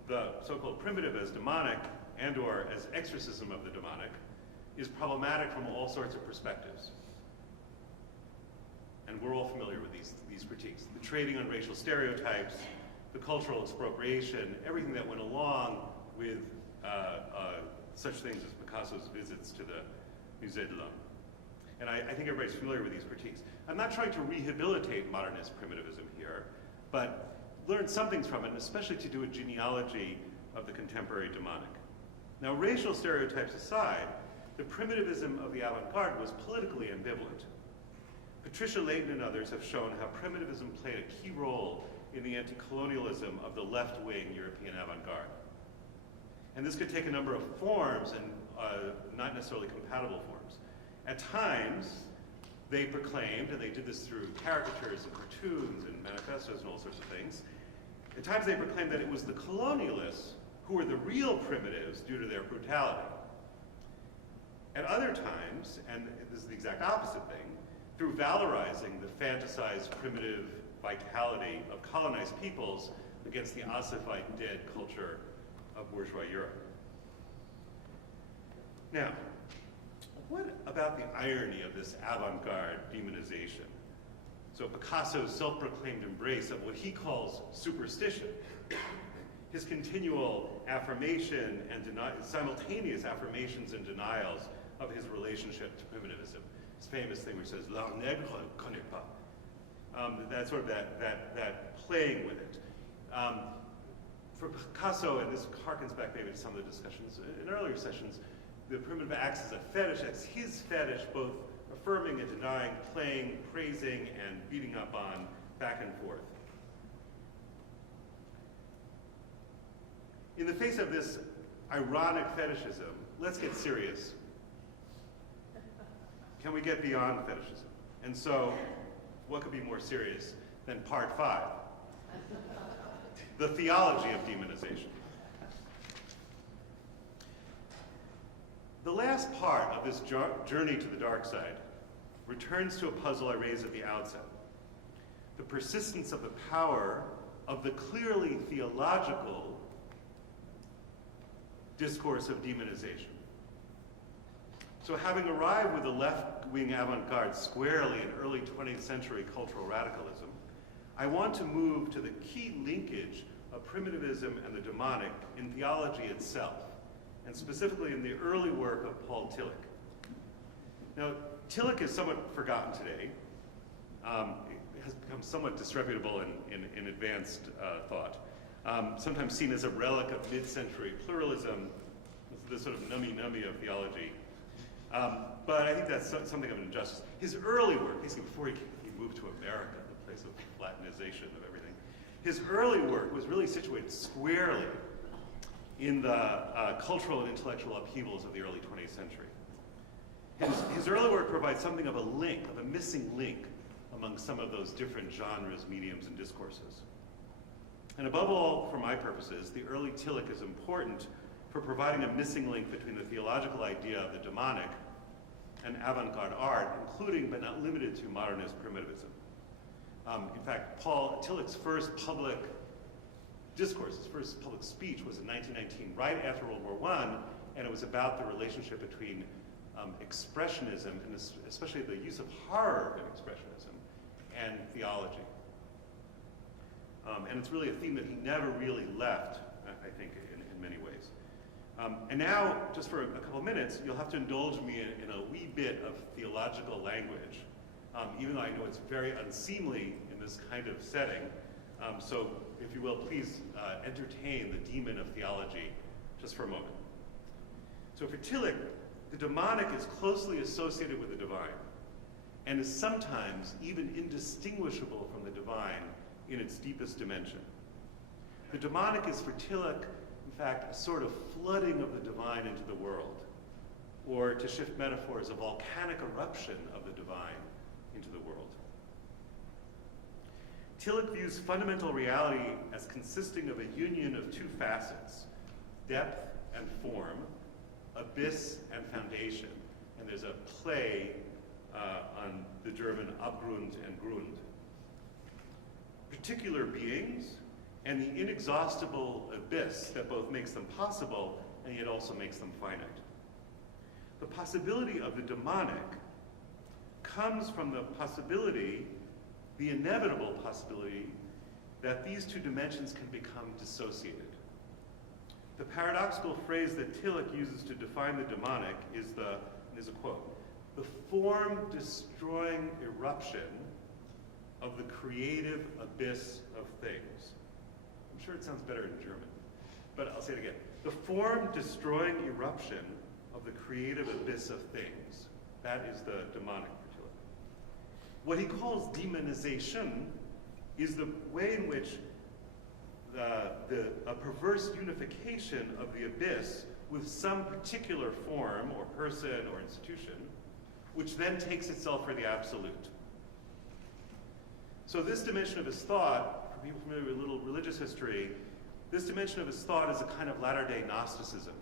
the so-called primitive as demonic and or as exorcism of the demonic is problematic from all sorts of perspectives. And we're all familiar with these critiques. The trading on racial stereotypes, the cultural expropriation, everything that went along with such things as Picasso's visits to the Musée de l'Homme. And I think everybody's familiar with these critiques. I'm not trying to rehabilitate modernist primitivism here, but learn some things from it, and especially to do a genealogy of the contemporary demonic. Now, racial stereotypes aside, the primitivism of the avant-garde was politically ambivalent. Patricia Layton and others have shown how primitivism played a key role in the anti-colonialism of the left-wing European avant-garde. And this could take a number of forms and not necessarily compatible forms. At times, they proclaimed, and they did this through caricatures and cartoons and manifestos and all sorts of things, at times they proclaimed that it was the colonialists who were the real primitives due to their brutality. At other times, and this is the exact opposite thing, through valorizing the fantasized primitive vitality of colonized peoples against the ossified dead culture of bourgeois Europe. Now, what about the irony of this avant-garde demonization? So Picasso's self-proclaimed embrace of what he calls superstition, his continual affirmation and simultaneous affirmations and denials of his relationship to primitivism. His famous thing where he says, "L'art nègre connaît pas." That sort of that playing with it. For Picasso, and this harkens back maybe to some of the discussions in earlier sessions, the primitive acts as a fetish, as his fetish, both affirming and denying, playing, praising, and beating up on, back and forth. In the face of this ironic fetishism, let's get serious. Can we get beyond fetishism? And so, what could be more serious than part 5? The theology of demonization. The last part of this journey to the dark side returns to a puzzle I raised at the outset. The persistence of the power of the clearly theological discourse of demonization. So having arrived with the left-wing avant-garde squarely in early 20th century cultural radicalism, I want to move to the key linkage of primitivism and the demonic in theology itself, and specifically in the early work of Paul Tillich. Now, Tillich is somewhat forgotten today. It has become somewhat disreputable in advanced thought. Sometimes seen as a relic of mid-century pluralism, the sort of nummy of theology. But I think that's something of an injustice. His early work, basically before he moved to America, the place of Latinization of everything, his early work was really situated squarely in the cultural and intellectual upheavals of the early 20th century. His early work provides something of a link, of a missing link among some of those different genres, mediums, and discourses. And above all, for my purposes, the early Tillich is important for providing a missing link between the theological idea of the demonic and avant-garde art, including but not limited to modernist primitivism. In fact, Tillich's first public discourse, his first public speech was in 1919, right after World War I, and it was about the relationship between expressionism, and especially the use of horror in expressionism, and theology. And it's really a theme that he never really left, I think, in many ways. And now, just for a couple of minutes, you'll have to indulge me in a wee bit of theological language, even though I know it's very unseemly in this kind of setting. So, if you will, please entertain the demon of theology just for a moment. So for Tillich, the demonic is closely associated with the divine, and is sometimes even indistinguishable from the divine in its deepest dimension. The demonic is for Tillich, in fact, a sort of flooding of the divine into the world, or to shift metaphors, a volcanic eruption of the divine into the world. Tillich views fundamental reality as consisting of a union of two facets, depth and form, abyss and foundation. And there's a play on the German Abgrund and Grund. Particular beings and the inexhaustible abyss that both makes them possible and yet also makes them finite. The possibility of the demonic comes from the possibility, the inevitable possibility, that these two dimensions can become dissociated. The paradoxical phrase that Tillich uses to define the demonic is a quote, "the form-destroying eruption of the creative abyss of things." I'm sure it sounds better in German, but I'll say it again. The form-destroying eruption of the creative abyss of things. That is the demonic for Tillich. What he calls demonization is the way in which a perverse unification of the abyss with some particular form or person or institution, which then takes itself for the absolute. So this dimension of his thought, for people familiar with a little religious history, this dimension of his thought is a kind of latter-day Gnosticism.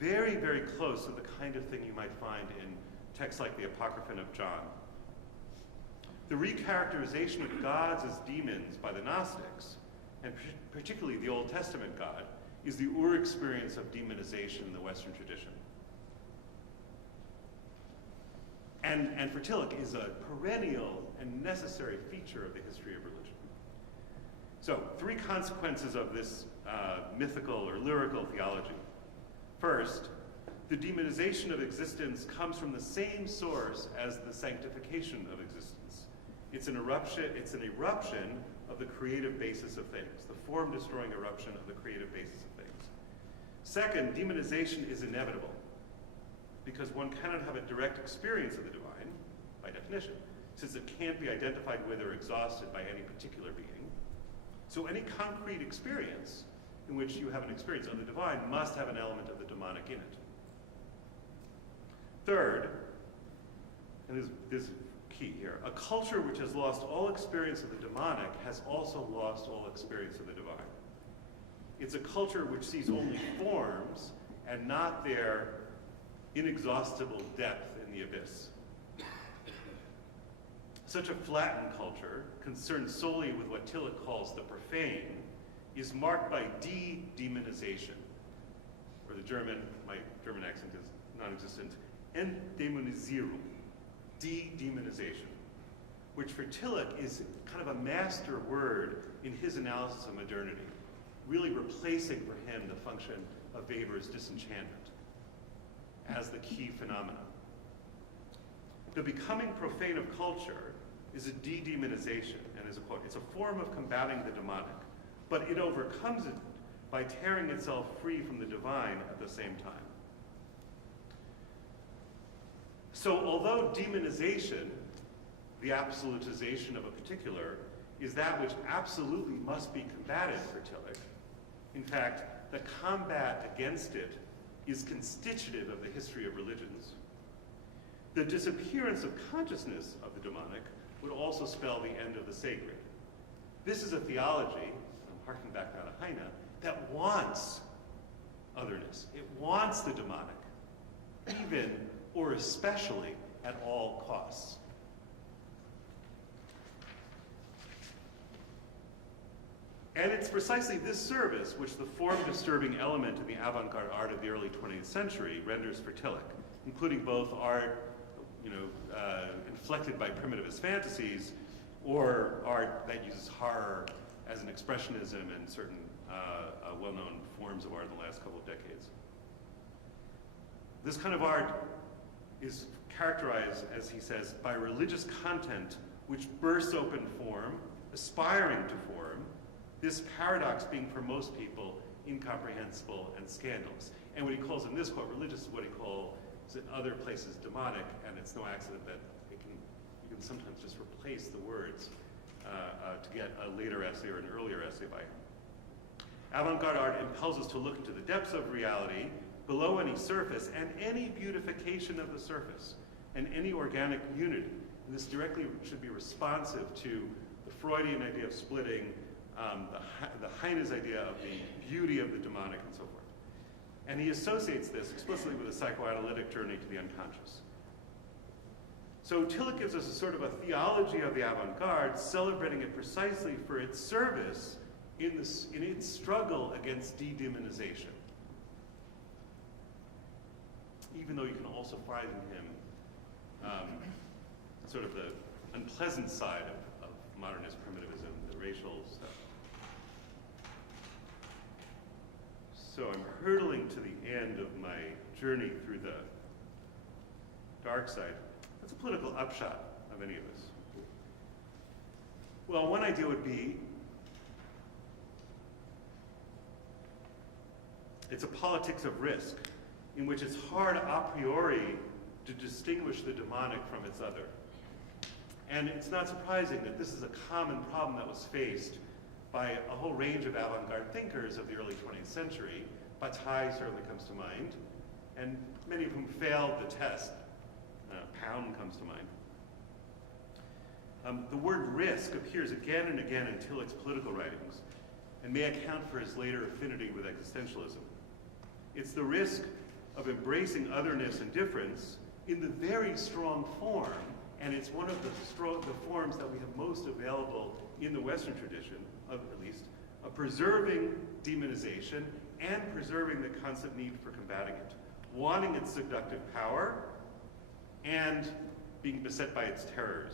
Very, very close to the kind of thing you might find in texts like the Apocryphon of John. The recharacterization of gods as demons by the Gnostics, and particularly the Old Testament God, is the experience of demonization in the Western tradition. And for Tillich is a perennial and necessary feature of the history of religion. So, three consequences of this mythical or lyrical theology. First, the demonization of existence comes from the same source as the sanctification of existence. It's an eruption of the creative basis of things, the form-destroying eruption of the creative basis of things. Second, demonization is inevitable, because one cannot have a direct experience of the divine, by definition, since it can't be identified with or exhausted by any particular being. So any concrete experience in which you have an experience of the divine must have an element of the demonic in it. Third, and this is key here, a culture which has lost all experience of the demonic has also lost all experience of the divine. It's a culture which sees only forms and not their inexhaustible depth in the abyss. Such a flattened culture, concerned solely with what Tillich calls the profane, is marked by de-demonization, or the German, my German accent is non-existent, Entdämonisierung, de-demonization, which for Tillich is kind of a master word in his analysis of modernity, really replacing for him the function of Weber's disenchantment as the key phenomenon. The becoming profane of culture is a de-demonization, and is a quote, it's a form of combating the demonic, but it overcomes it by tearing itself free from the divine at the same time. So although demonization, the absolutization of a particular, is that which absolutely must be combated for Tillich, in fact, the combat against it is constitutive of the history of religions, the disappearance of consciousness of the demonic would also spell the end of the sacred. This is a theology, I'm harking back now to Heine, that wants otherness. It wants the demonic, even or especially at all costs. And it's precisely this service which the form-disturbing element in the avant-garde art of the early 20th century renders for Tillich, including both art, inflected by primitivist fantasies, or art that uses horror as an expressionism in certain well-known forms of art in the last couple of decades. This kind of art is characterized, as he says, by religious content which bursts open form, aspiring to form, this paradox being for most people incomprehensible and scandalous. And what he calls in this quote, religious is what he calls in other places demonic, and it's no accident that you can sometimes just replace the words to get a later essay or an earlier essay by him. Avant-garde art impels us to look into the depths of reality, below any surface, and any beautification of the surface, and any organic unity. And this directly should be responsive to the Freudian idea of splitting, the Heine's idea of the beauty of the demonic, and so forth. And he associates this explicitly with a psychoanalytic journey to the unconscious. So Tillich gives us a sort of a theology of the avant-garde, celebrating it precisely for its service in its struggle against de-demonization. Even though you can also find in him sort of the unpleasant side of modernist primitivism, the racial stuff. So I'm hurtling to the end of my journey through the dark side. What's a political upshot of any of this? Well, one idea would be it's a politics of risk, in which it's hard a priori to distinguish the demonic from its other. And it's not surprising that this is a common problem that was faced by a whole range of avant-garde thinkers of the early 20th century. Bataille certainly comes to mind, and many of whom failed the test. Pound comes to mind. The word risk appears again and again in Tillich's political writings, and may account for his later affinity with existentialism. It's the risk of embracing otherness and difference in the very strong form, and it's one of the forms that we have most available in the Western tradition, at least, of preserving demonization and preserving the constant need for combating it, wanting its seductive power and being beset by its terrors.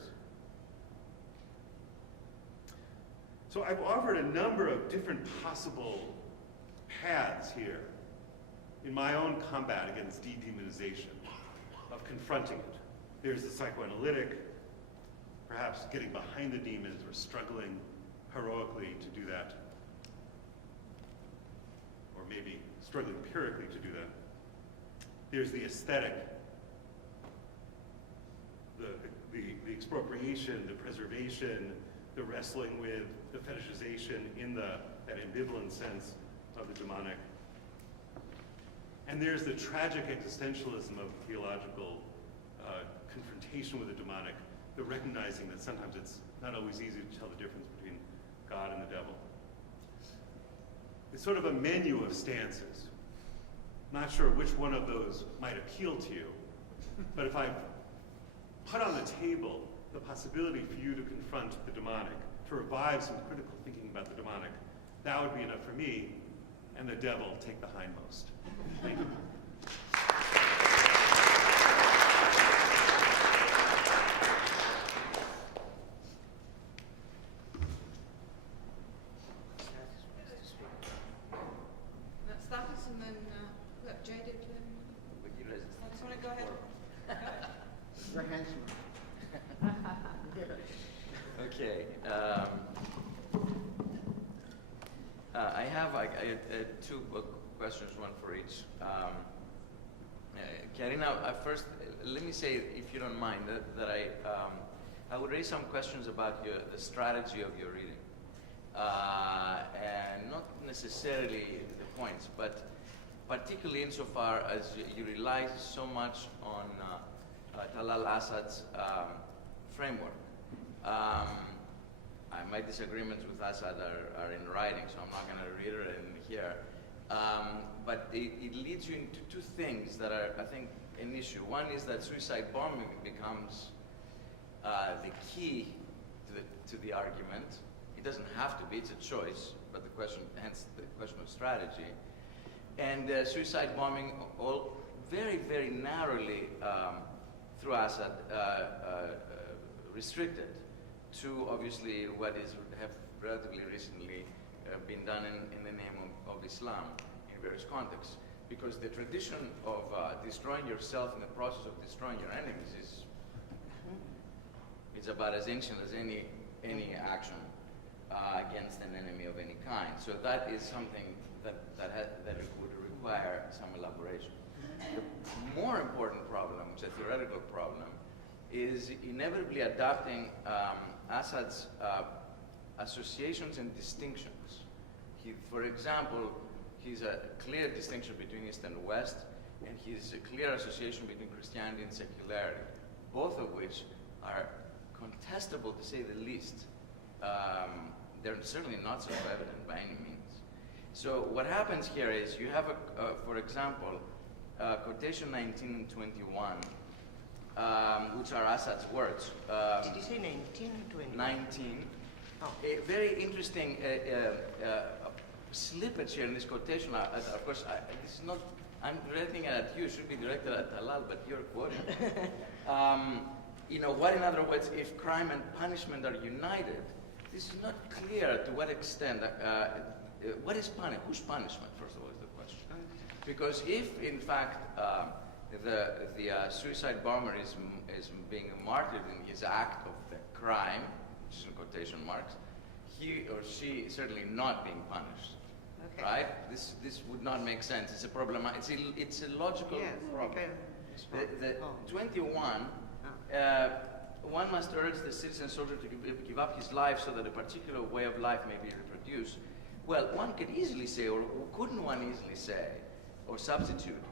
So I've offered a number of different possible paths here in my own combat against de-demonization, of confronting it. There's the psychoanalytic, perhaps getting behind the demons or struggling heroically to do that. Or maybe struggling empirically to do that. There's the aesthetic, the expropriation, the preservation, the wrestling with the fetishization in that ambivalent sense of the demonic. And there's the tragic existentialism of theological confrontation with the demonic, the recognizing that sometimes it's not always easy to tell the difference between God and the devil. It's sort of a menu of stances. Not sure which one of those might appeal to you, but if I put on the table the possibility for you to confront the demonic, to revive some critical thinking about the demonic, that would be enough for me, and the devil take the hindmost. Thank you. Status and then let Jay do it. Status, want to go ahead? You're handsome. Okay. I have two questions, one for each. Karina, first, let me say, if you don't mind, that I would raise some questions about the strategy of your reading, and not necessarily the points, but particularly insofar as you rely so much on Talal Assad's framework. My disagreements with Assad are in writing, so I'm not going to reiterate them here. But it leads you into two things that are, I think, an issue. One is that suicide bombing becomes the key to the argument. It doesn't have to be, it's a choice, but the question, hence the question of strategy. And suicide bombing, all very, very narrowly through Assad, restricted to obviously what have relatively recently been done in the name of Islam in various contexts. Because the tradition of destroying yourself in the process of destroying your enemies is about as ancient as any action against an enemy of any kind. So that is something that would require some elaboration. The more important problem, which is a theoretical problem, is inevitably adopting Assad's associations and distinctions. For example, he's a clear distinction between East and West, and he's a clear association between Christianity and secularity, both of which are contestable to say the least. They're certainly not self-evident by any means. So what happens here is you have, for example, quotation 19 and 21, which are Assad's words. Did you say 19 or 20? 19. Oh. A very interesting slippage here in this quotation. Of course, this is not, I'm directing it at you, it should be directed at Talal, but you're quoting. You know, what in other words, if crime and punishment are united, this is not clear to what extent, what is punishment? Whose punishment, first of all, is the question. Because if, in fact, the suicide bomber is being martyred in his act of the crime, which is in quotation marks, he or she is certainly not being punished. Okay. Right? This would not make sense. It's a problem. It's a logical problem. Okay. The 21. One must urge the citizen soldier to give up his life so that a particular way of life may be reproduced. Well, one could easily say, or couldn't one easily say, or substitute,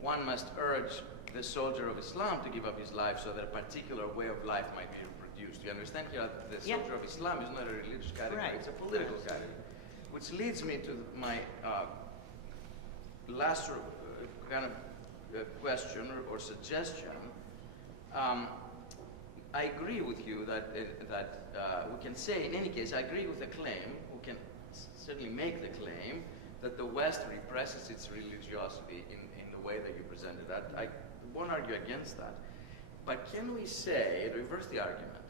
one must urge the soldier of Islam to give up his life so that a particular way of life might be reproduced. You understand here that the soldier of Islam is not a religious category, it's a political category. Which leads me to my last kind of question or suggestion. I agree with you that we can say, in any case, I agree with the claim, we can certainly make the claim that the West represses its religiosity in the way that you presented that. I won't argue against that. But can we say, reverse the argument,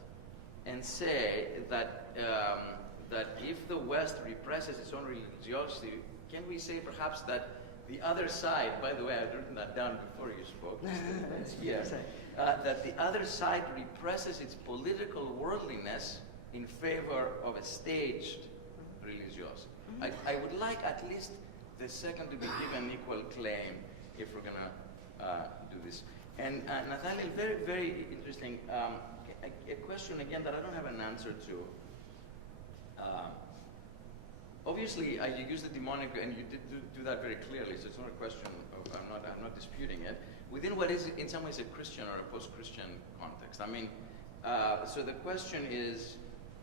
and say that that if the West represses its own religiosity, can we say perhaps that the other side, by the way, I'd written that down before you spoke, that the other side represses its political worldliness in favor of a staged religiosity. I would like at least the second to be given equal claim if we're going to do this. And Nathaniel, very, very interesting, a question again that I don't have an answer to. Obviously, you use the demonic, and you did do that very clearly, so it's not a question of, I'm not disputing it, within what is in some ways a Christian or a post-Christian context. I mean, so the question is,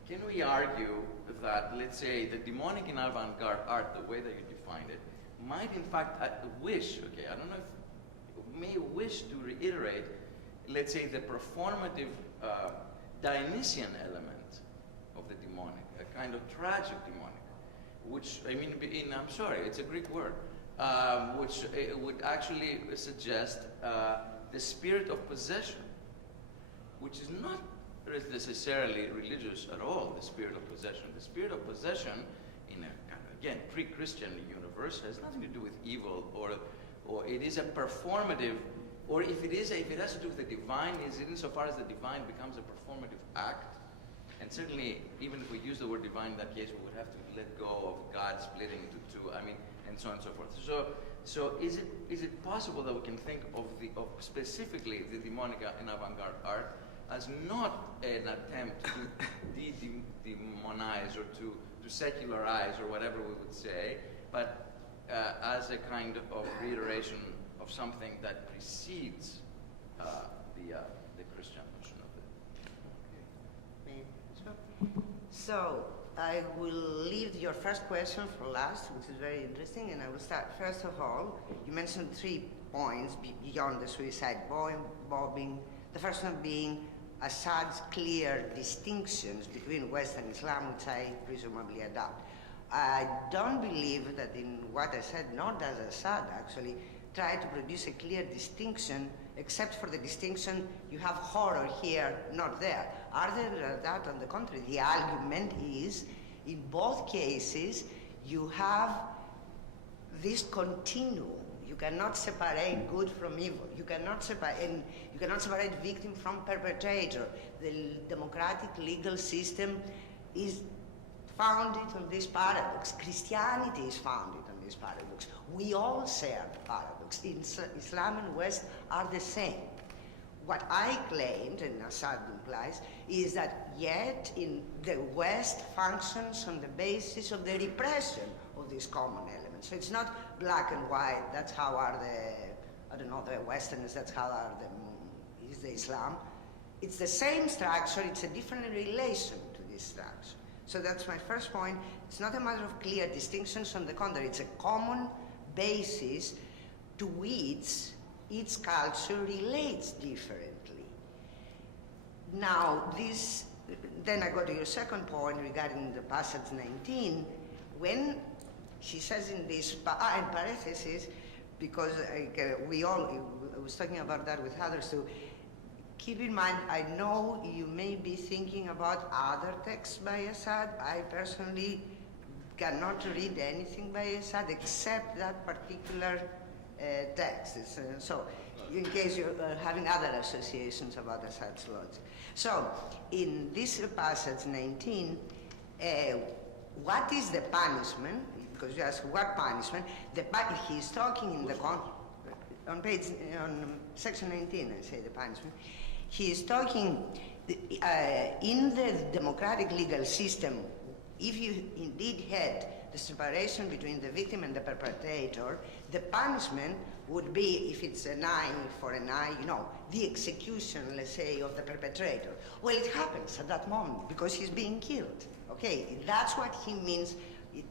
can we argue that, let's say, the demonic in avant-garde art, the way that you defined it, might in fact wish, okay, I don't know if, may wish to reiterate, let's say, the performative Dionysian element of the demonic, a kind of tragic demonic, which, I mean, I'm sorry, it's a Greek word, which would actually suggest the spirit of possession, which is not necessarily religious at all, the spirit of possession. The spirit of possession in a kind of, again, pre-Christian universe has nothing to do with evil, or it is a performative, or if it has to do with the divine, is it insofar as the divine becomes a performative act. And certainly, even if we use the word divine in that case, we would have to let go of God splitting into two, I mean, and so on and so forth. So is it possible that we can think of specifically the demonic in avant-garde art as not an attempt to demonize or to secularize or whatever we would say, but as a kind of reiteration of something that precedes the Christian notion of it. So I will leave your first question for last, which is very interesting, and I will start. First of all, you mentioned 3 points beyond the suicide bombing. The first one being Assad's clear distinctions between Western Islam, which I presumably adopt. I don't believe that in what I said, nor does Assad actually try to produce a clear distinction, except for the distinction you have horror here, not there. Other than that, on the contrary, the argument is, in both cases, you have this continuum. You cannot separate good from evil. You cannot separate victim from perpetrator. The democratic legal system is founded on this paradox. Christianity is founded on this paradox. We all share the paradox. Islam and West are the same. What I claimed, and Assad implies, is that yet in the West functions on the basis of the repression of these common elements. So it's not black and white. That's how are the Westerners. That's how is the Islam. It's the same structure. It's a different relation to this structure. So that's my first point. It's not a matter of clear distinctions. On the contrary, it's a common basis to which each culture relates differently. Now, then I go to your second point regarding the passage 19, when she says in this, in parentheses, because I was talking about that with others too, keep in mind, I know you may be thinking about other texts by Assad. I personally cannot read anything by Assad except that particular text. So, in case you're having other associations about Assad's logic. So, in this passage 19, what is the punishment? Because you ask what punishment? He's talking in the on section 19. I say the punishment. He is talking in the democratic legal system. If you indeed had the separation between the victim and the perpetrator, the punishment would be, if it's an eye for an eye, the execution, let's say, of the perpetrator. Well, it happens at that moment because he's being killed. Okay, that's what he means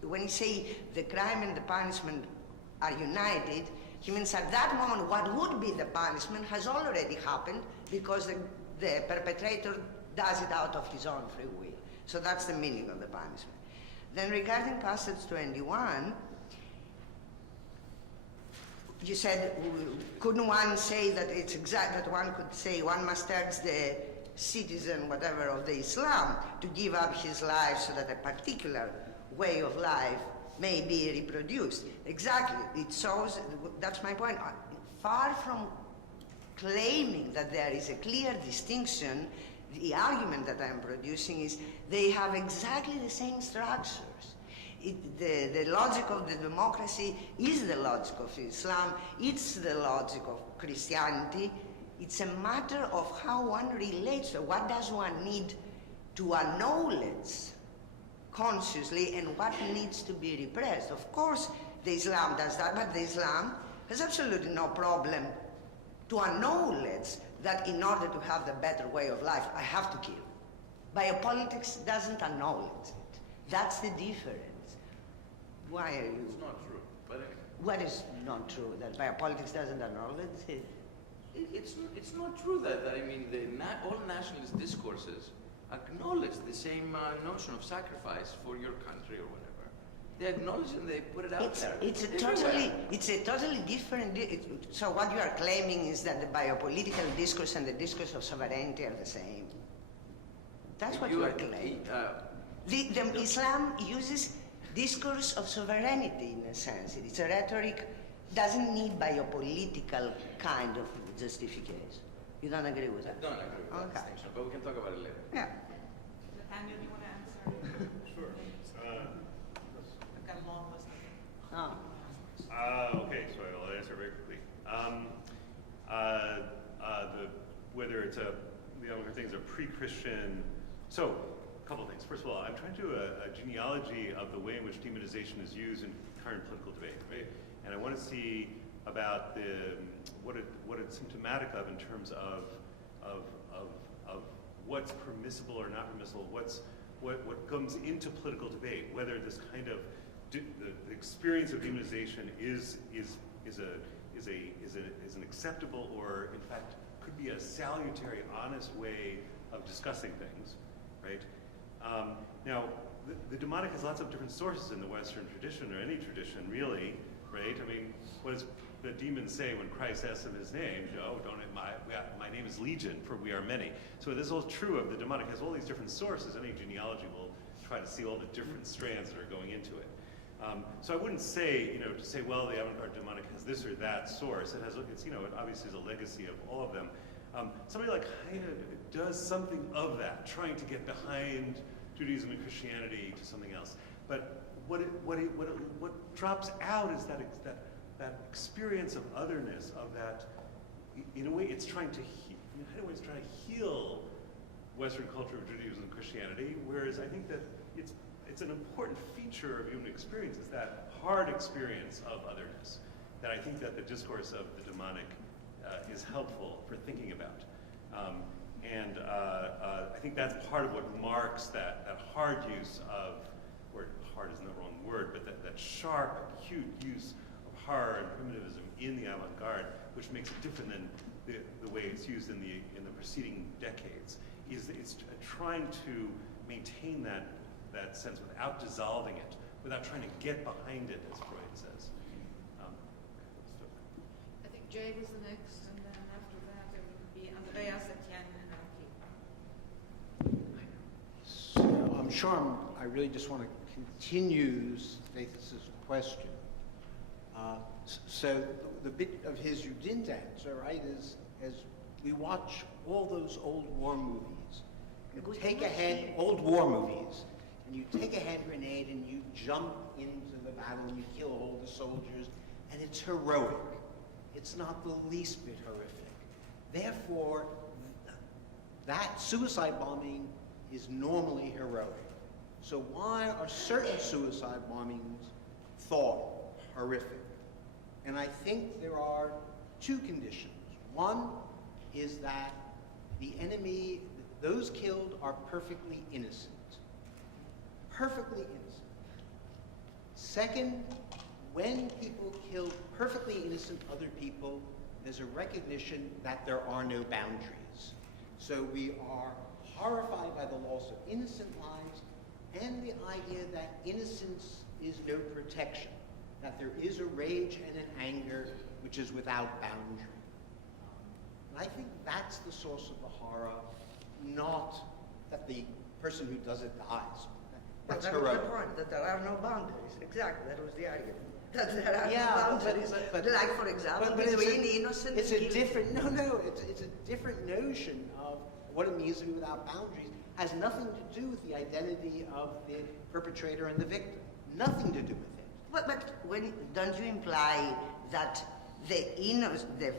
when he say the crime and the punishment are united. He means at that moment, what would be the punishment has already happened because the perpetrator does it out of his own free will. So that's the meaning of the punishment. Then regarding passage 21, you said, couldn't one say that it's exact, that one could say one must urge the citizen, whatever, of the Islam to give up his life so that a particular way of life may be reproduced. Exactly, it shows, that's my point. Far from claiming that there is a clear distinction, the argument that I'm producing is they have exactly the same structures. The logic of the democracy is the logic of Islam, it's the logic of Christianity. It's a matter of how one relates. So what does one need to acknowledge consciously and what needs to be repressed? Of course, the Islam does that, but the Islam has absolutely no problem to acknowledge that in order to have the better way of life, I have to kill. Biopolitics doesn't acknowledge it. That's the difference. Why are you? It's not true. But what is not true? That biopolitics doesn't acknowledge it? It's not true that I mean, all nationalist discourses acknowledge the same notion of sacrifice for your country or whatever. They acknowledge it and they put it out there. It's a totally different. So what you are claiming is that the biopolitical discourse and the discourse of sovereignty are the same. That's what you are claiming. Islam uses discourse of sovereignty in a sense. It's a rhetoric, doesn't need biopolitical kind of justification. You don't agree with that? I don't agree with that distinction, but we can talk about it later. Yeah. Nathaniel, do you want to answer? Sure. I've got a long list of Okay, so I'll answer very quickly. Whether it's the other things are pre-Christian. So, a couple things. First of all, I'm trying to do a genealogy of the way in which demonization is used in current political debate, right? And I want to see about what it's symptomatic of in terms of what's permissible or not permissible, what comes into political debate, whether this kind of the experience of demonization is an acceptable or in fact could be a salutary, honest way of discussing things, right? Now, the demonic has lots of different sources in the Western tradition, or any tradition, really, right? I mean, what does the demons say when Christ asks them his name? Oh, my name is Legion, for we are many. So this is all true of the demonic. It has all these different sources. Any genealogy will try to see all the different strands that are going into it. So I wouldn't say, to say, well, the avant-garde demonic has this or that source. It obviously is a legacy of all of them. Somebody like Heine does something of that, trying to get behind Judaism and Christianity to something else. But what drops out is that experience of otherness, of that, in a way, it's trying to heal Western culture of Judaism and Christianity, whereas I think that it's an important feature of human experience, is that hard experience of otherness, that I think that the discourse of the demonic is helpful for thinking about. I think that's part of what marks that hard use of, or hard isn't the wrong word, but that sharp, acute use of horror and primitivism in the avant-garde, which makes it different than the way it's used in the preceding decades, is it's trying to maintain that sense without dissolving it, without trying to get behind it, as Freud says. I think Jay was the next, and then after that it would be Andreas, Etienne, and Aki. So I'm sure I really just want to continue Stathis' question. So the bit of his you didn't answer, right, is as we watch all those old war movies, old war movies, and you take a hand grenade and you jump into the battle and you kill all the soldiers, and it's heroic. It's not the least bit horrific. Therefore, that suicide bombing is normally heroic. So why are certain suicide bombings thought horrific? And I think there are two conditions. One is that the enemy, those killed, are perfectly innocent. Perfectly innocent. Second, when people kill perfectly innocent other people, there's a recognition that there are no boundaries. So we are horrified by the loss of innocent lives and the idea that innocence is no protection, that there is a rage and an anger which is without boundary. And I think that's the source of the horror, not that the person who does it dies. That's that heroic. was the point, that there are no boundaries. Exactly, that was the argument. That there are Yeah, no boundaries. but like, for example, it's between innocent it's and a guilty. different, it's a different notion of what it means to be without boundaries. Has nothing to do with the identity of the perpetrator and the victim. Nothing to do with it. But don't you imply that the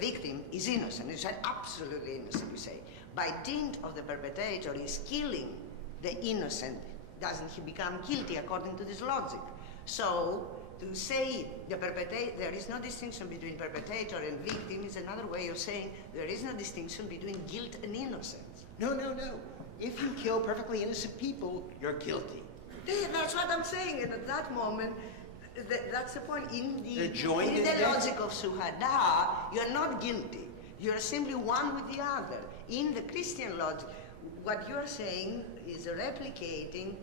victim is innocent? It's absolutely innocent, you say. By dint of the perpetrator is killing the innocent, doesn't he become guilty according to this logic? So to say there is no distinction between perpetrator and victim is another way of saying there is no distinction between guilt and innocence. No. If you kill perfectly innocent people, you're guilty. Yeah, that's what I'm saying. And at that moment, that's the point. In the death. logic of Suhada, you're not guilty. You're simply one with the other. In the Christian logic, what you're saying is replicating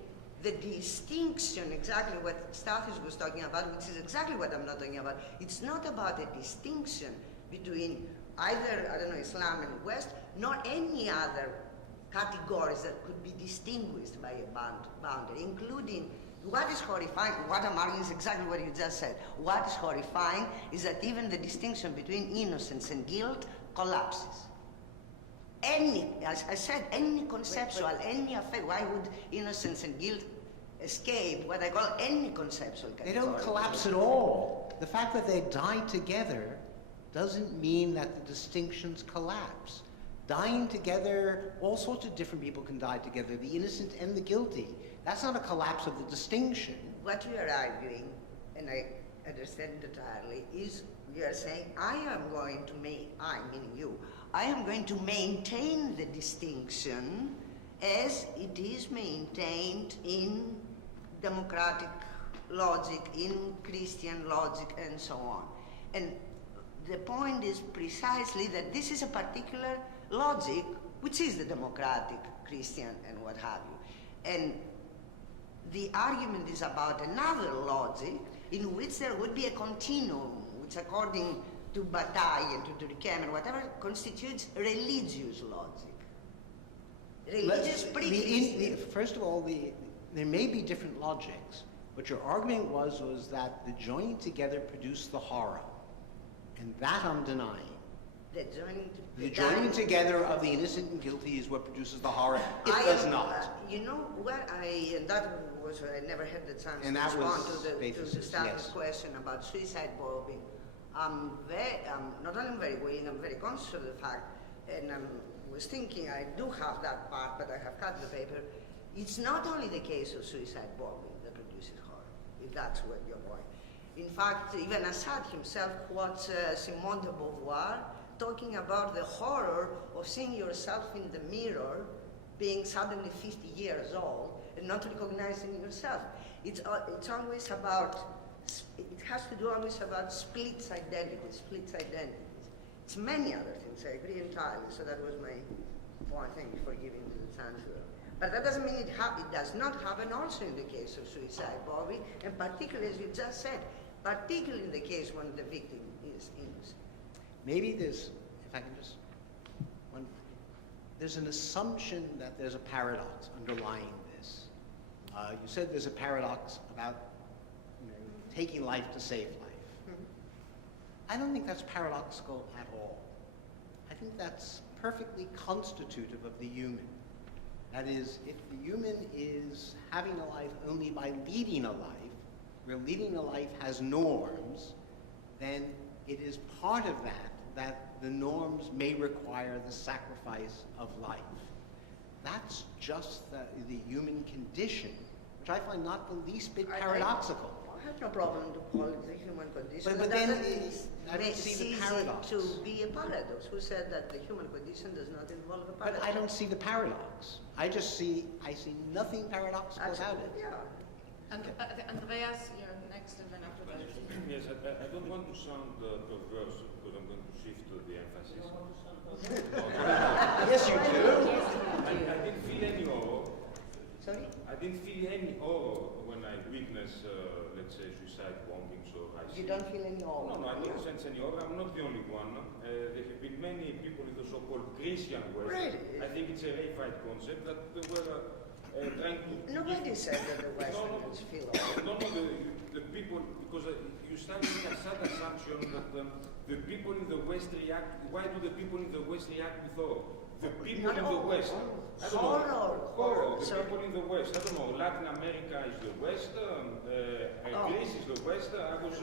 the distinction, exactly what Stathis was talking about, which is exactly what I'm not talking about. It's not about a distinction between either, Islam and West, nor any other categories that could be distinguished by a boundary, including what is horrifying. What I'm arguing is exactly what you just said. What is horrifying is that even the distinction between innocence and guilt collapses. As I said, any conceptual, any affect, why would innocence and guilt escape what I call any conceptual category? They don't collapse at all. The fact that they die together doesn't mean that the distinctions collapse. Dying together, all sorts of different people can die together, the innocent and the guilty. That's not a collapse of the distinction. What we are arguing, and I understand entirely is you are saying, I am going to meaning you, I am going to maintain the distinction as it is maintained in democratic logic, in Christian logic, and so on. And the point is precisely that this is a particular logic, which is the democratic, Christian, and what have you. And the argument is about another logic in which there would be a continuum, which according to Bataille and to Durkheim and whatever, constitutes religious logic. Religious pre-Christian. First of all, there may be different logics, but your argument was that the joining together produced the horror, and that I'm denying. The joining together of the innocent and guilty is what produces the horror. It does not. You know what I never had the chance And to that respond was to the staff's yes. question about suicide bombing. Not only very willing, I'm very conscious of the fact, and I was thinking I do have that part, but I have cut the paper. It's not only the case of suicide bombing that produces horror, if that's what you're going. In fact, even Assad himself quotes Simone de Beauvoir, talking about the horror of seeing yourself in the mirror, being suddenly 50 years old, and not recognizing yourself. It's always about, it has to do always about split identities. It's many other things, I agree entirely, so that was my point. Thank you for giving me the chance. But that doesn't mean it does not happen also in the case of suicide bombing, and particularly, as you just said, particularly in the case when the victim is innocent. Maybe there's, if I can just, there's an assumption that there's a paradox underlying this. You said there's a paradox about taking life to save life. Mm-hmm. I don't think that's paradoxical at all. I think that's perfectly constitutive of the human. That is, if the human is having a life only by leading a life, where leading a life has norms, then it is part of that the norms may require the sacrifice of life. That's just the human condition, which I find not the least bit paradoxical. I have no problem to call it the human condition. But then I don't see the paradox. To be a paradox. Who said that the human condition does not involve a paradox? But I don't see the paradox. I see nothing paradoxical about it. Yeah. Andreas, you're next, and then after that. Yes, I don't want to sound perverse because I'm going to shift the emphasis. Yes, you do. I didn't feel any horror. Sorry? I didn't feel any horror when I witnessed, let's say, suicide bombings or I see. You don't feel any horror? No, I don't sense any horror. I'm not the only one. There have been many people in the so-called Christian West. Really? I think it's a reified concept that they were trying to... Nobody said that the Westerners feel horror. The people, because you start with a sad assumption that the people in the West react. Why do the people in theEst react with horror? The people in the West. Horror. The people in the West. I don't know. Latin America is the West. Greece is the West.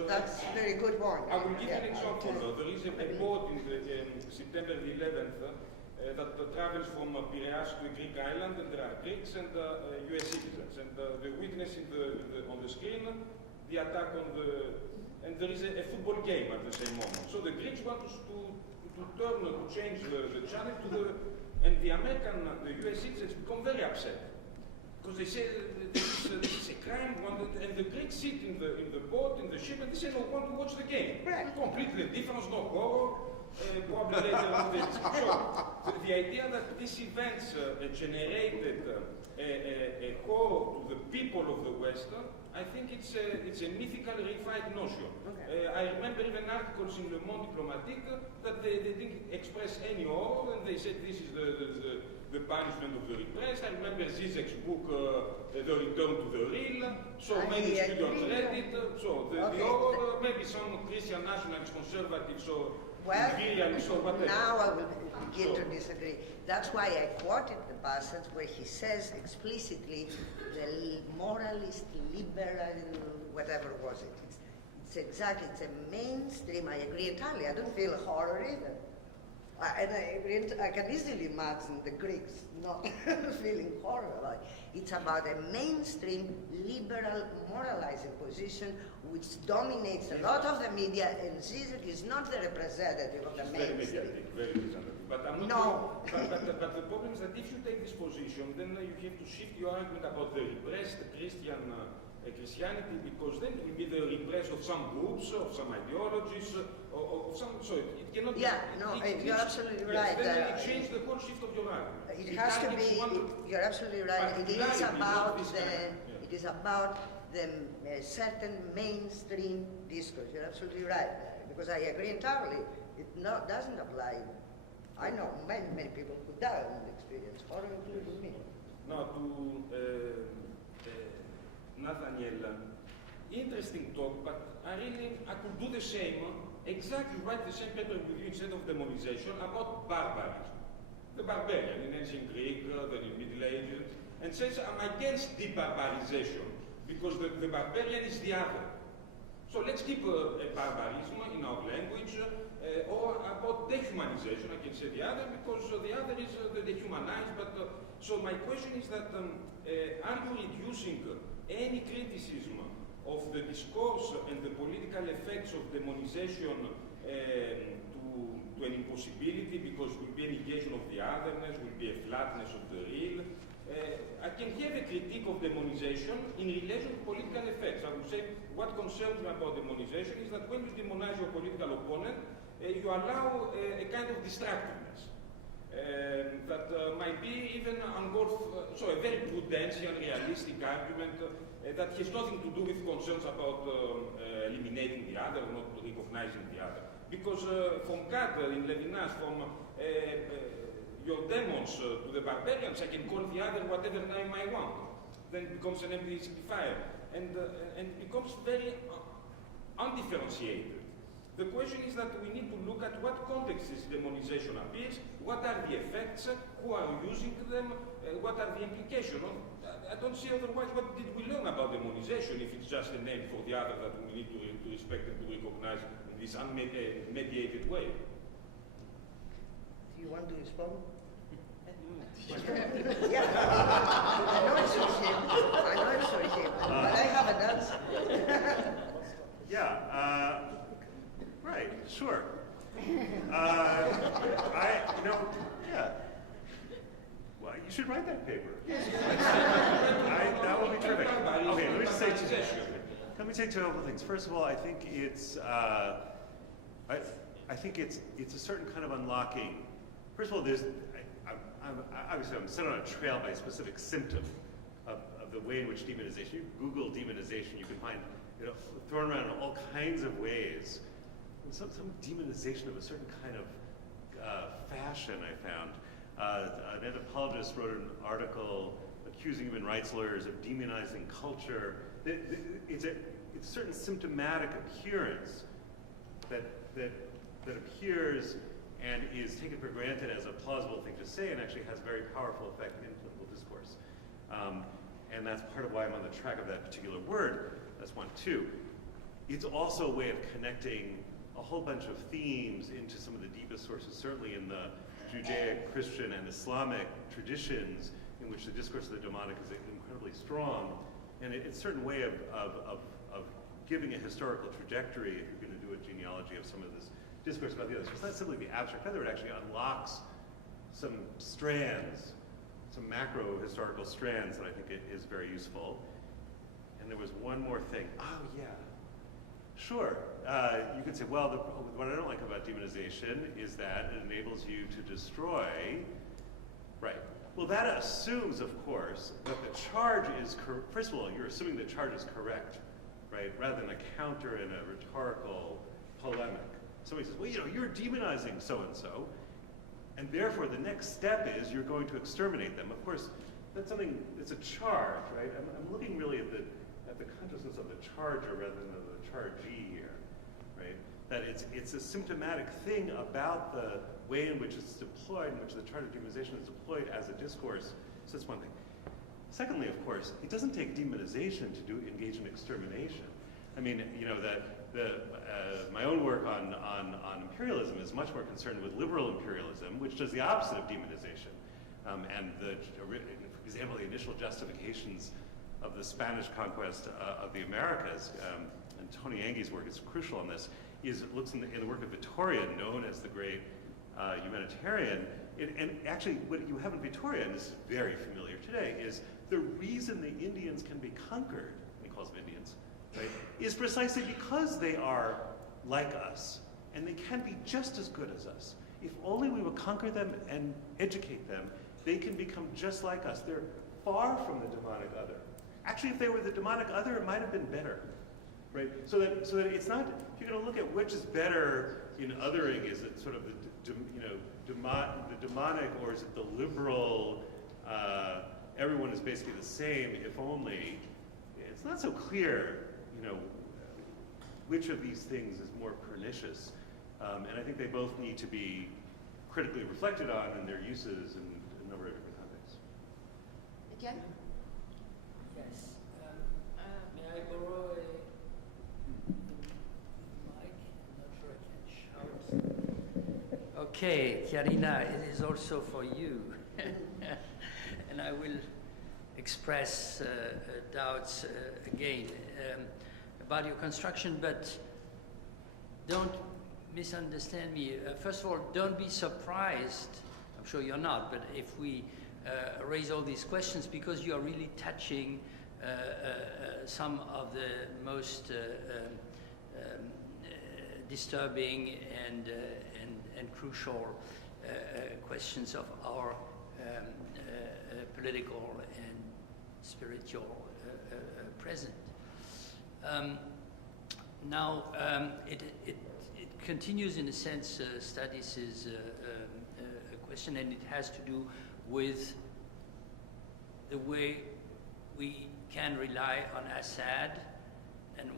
That's a very good one. I will give you an example. There is a boat in September the 11th that travels from Piraeus to a Greek island, and there are Greeks and US citizens. And the witness on the screen, the attack on and there is a football game at the same moment. So the Greeks want to change the channel and the US citizens become very upset. Because they say this is a crime, and the Greeks sit in the boat, in the ship, and they say, no, we want to watch the game. Right. Completely different, no horror, probably later on the discussion. So the idea that these events generated a horror to the people of the West, I think it's a mythical, reified notion. Okay. I remember even articles in Le Monde Diplomatique that they didn't express any horror, and they said this is the punishment of the repressed. I remember Zizek's book, The Return to the Real, so many students read it. So the horror, maybe some Christian nationalists, conservatives, or imperialists, or whatever. Now I will begin to disagree. That's why I quoted the passage where he says explicitly the moralist, liberal, whatever was it. It's a mainstream, I agree entirely. I don't feel horror either. I can easily imagine the Greeks not feeling horror. Like, it's about a mainstream liberal moralizing position which dominates a lot of the media, and Zizek is not the representative of the Very mainstream. mediatic, very representative. But I'm not No. sure, but the problem is that if you take this position, then you have to shift your argument about the repressed Christianity, because then it will be the repressed of some groups, of some ideologies, of some. So it cannot. Yeah, no, you're absolutely right. Then it changes the whole shift of your argument. It has to be. You're absolutely right. It is about the. It is about the certain mainstream discourse. You're absolutely right, because I agree entirely. It doesn't apply. I know many people who die in the experience, horror including me. Now to Nathaniel, interesting talk, but I could do the same, exactly write the same paper with you instead of demonization about barbarism. The barbarian in ancient Greek, then in Middle Ages, and says I'm against debarbarization because the barbarian is the other. So let's keep a barbarism in our language, or about dehumanization, I can say the other, because the other is the dehumanized. But so my question is that are you reducing any criticism of the discourse and the political effects of demonization to an impossibility, because it will be a negation of the otherness, will be a flatness of the real? I can have a critique of demonization in relation to political effects. I would say what concerns me about demonization is that when you demonize your political opponent, you allow a kind of distractiveness that might be even so a very prudential, realistic argument that has nothing to do with concerns about eliminating the other, or not recognizing the other. Because from Kant in Levinas, from your demons to the barbarians, I can call the other whatever name I want. Then it becomes an empty signifier, and it becomes very undifferentiated. The question is that we need to look at what context this demonization appears, what are the effects, who are using them, what are the implications. I don't see otherwise what did we learn about demonization if it's just a name for the other that we need to respect and to recognize in this unmediated way. Do you want to respond? Yeah, I know it's for him. I know it's for him, but I have an answer. Right, sure. Well, you should write that paper. That would be terrific. Okay, let me say two other things. First of all, I think it's, I think it's a certain kind of unlocking. First of all, I'm set on a trail by a specific symptom of the way in which demonization. You Google demonization, you can find thrown around in all kinds of ways. And some demonization of a certain kind of fashion, I found. An anthropologist wrote an article accusing human rights lawyers of demonizing culture. It's a certain symptomatic appearance that appears and is taken for granted as a plausible thing to say, and actually has very powerful effect in political discourse. And that's part of why I'm on the track of that particular word. That's one. Two, it's also a way of connecting a whole bunch of themes into some of the deepest sources, certainly in the Judaic, Christian, and Islamic traditions, in which the discourse of the demonic is incredibly strong. And it's a certain way of giving a historical trajectory, if you're going to do a genealogy of some of this discourse about the others. It's not simply the abstract feather, it actually unlocks some strands, some macro historical strands that I think is very useful. And there was one more thing. Oh, yeah. Sure. You could say, well, what I don't like about demonization is that it enables you to destroy. Right. Well, that assumes, of course, that the charge is correct. First of all, you're assuming the charge is correct, right? Rather than a counter in a rhetorical polemic. Somebody says, well, you're demonizing so-and-so, and therefore the next step is you're going to exterminate them. Of course, that's something, it's a charge, right? I'm looking really at the consciousness of the charger rather than of the chargee here, right? That it's a symptomatic thing about the way in which it's deployed, in which the charge of demonization is deployed as a discourse. So that's one thing. Secondly, of course, it doesn't take demonization to engage in extermination. I mean, my own work on imperialism is much more concerned with liberal imperialism, which does the opposite of demonization. And for example, the initial justifications of the Spanish conquest of the Americas, and Tony Angi's work is crucial on this, is it looks in the work of Vittoria, known as the great humanitarian. And actually, what you have in Vittoria, and this is very familiar today, is the reason the Indians can be conquered, he calls them Indians, right, is precisely because they are like us, and they can be just as good as us. If only we will conquer them and educate them, they can become just like us. They're far from the demonic other. Actually, if they were the demonic other, it might have been better, right? So that it's not, if you're going to look at which is better in othering, is it sort of the demonic, or is it the liberal, everyone is basically the same, if only? It's not so clear, which of these things is more pernicious. And I think they both need to be critically reflected on in their uses in a number of different contexts. Again? Yes. May I borrow a mic? I'm not sure I can shout. Okay, Chiarina, it is also for you. And I will express doubts again about your construction, but don't misunderstand me. First of all, don't be surprised, I'm sure you're not, but if we raise all these questions, because you are really touching some of the most disturbing and crucial questions of our political and spiritual present. Now, it continues, in a sense, studies is a question, and it has to do with the way we can rely on Assad and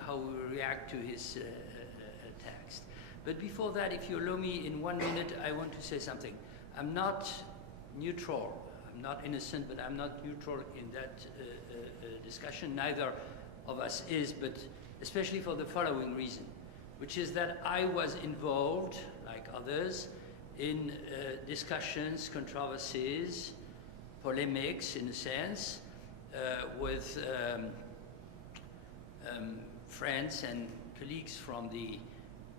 how we react to his text. But before that, if you allow me, in 1 minute, I want to say something. I'm not neutral. I'm not innocent, but I'm not neutral in that discussion. Neither of us is, but especially for the following reason, which is that I was involved, like others, in discussions, controversies, polemics, in a sense, with friends and colleagues from the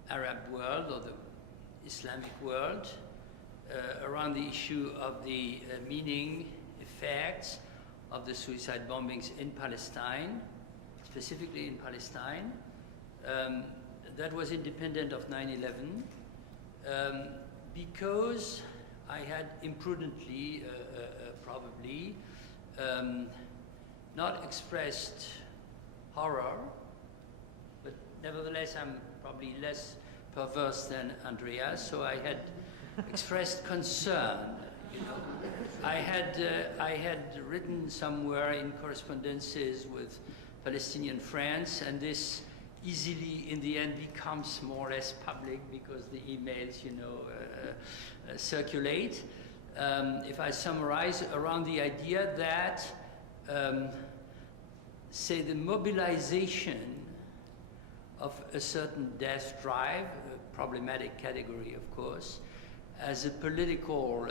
Arab world or the Islamic world around the issue of the meaning, effects of the suicide bombings in Palestine, specifically in Palestine. That was independent of 9/11, because I had imprudently, probably, not expressed horror, but nevertheless I'm probably less perverse than Andreas, so I had expressed concern. I had written somewhere in correspondences with Palestinian friends, and this easily in the end becomes more or less public because the emails, circulate. If I summarize, around the idea that, say, the mobilization of a certain death drive, a problematic category, of course, as a political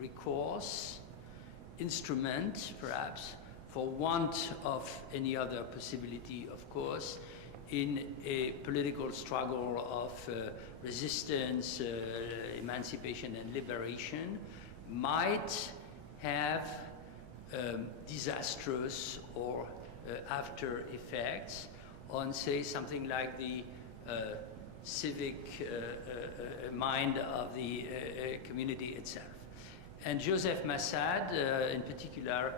recourse, instrument, perhaps, for want of any other possibility, of course, in a political struggle of resistance, emancipation, and liberation, might have disastrous or after effects on, say, something like the civic mind of the community itself. And Joseph Massad, in particular,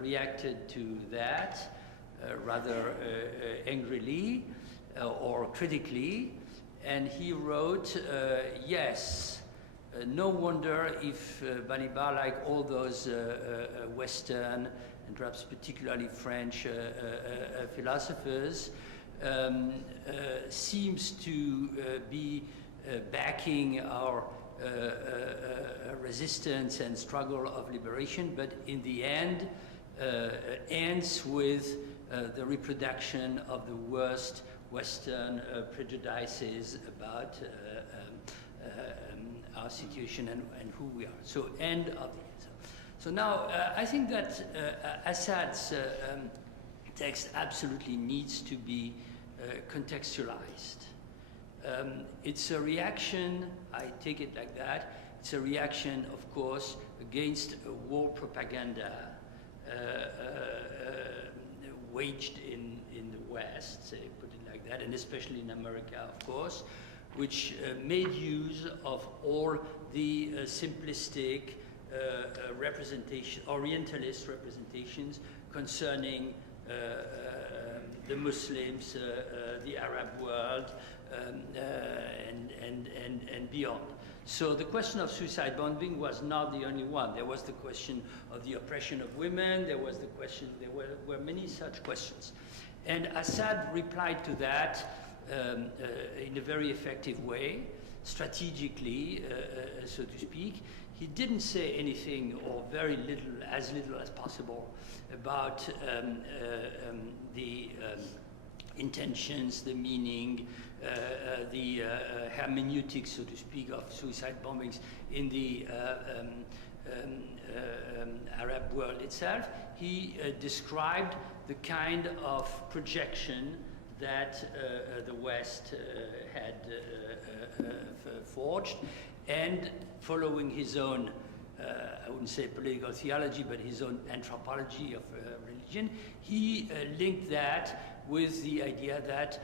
reacted to that rather angrily or critically, and he wrote, yes, no wonder if Balibar, like all those Western and perhaps particularly French philosophers, seems to be backing our resistance and struggle of liberation, but in the end ends with the reproduction of the worst Western prejudices about our situation and who we are. So end of the answer. So now I think that Assad's text absolutely needs to be contextualized. It's a reaction, I take it like that, it's a reaction, of course, against war propaganda waged in the West, say, put it like that, and especially in America, of course, which made use of all the simplistic representation, Orientalist representations concerning the Muslims, the Arab world, and beyond. So the question of suicide bombing was not the only one. There was the question of the oppression of women. There was the question. There were many such questions, and Assad replied to that in a very effective way, strategically, so to speak. He didn't say anything, or very little, as little as possible, about the intentions, the meaning, the hermeneutics, so to speak, of suicide bombings in the Arab world itself. He described the kind of projection that the West had forged, and following his own, I wouldn't say political theology, but his own anthropology of religion, he linked that with the idea that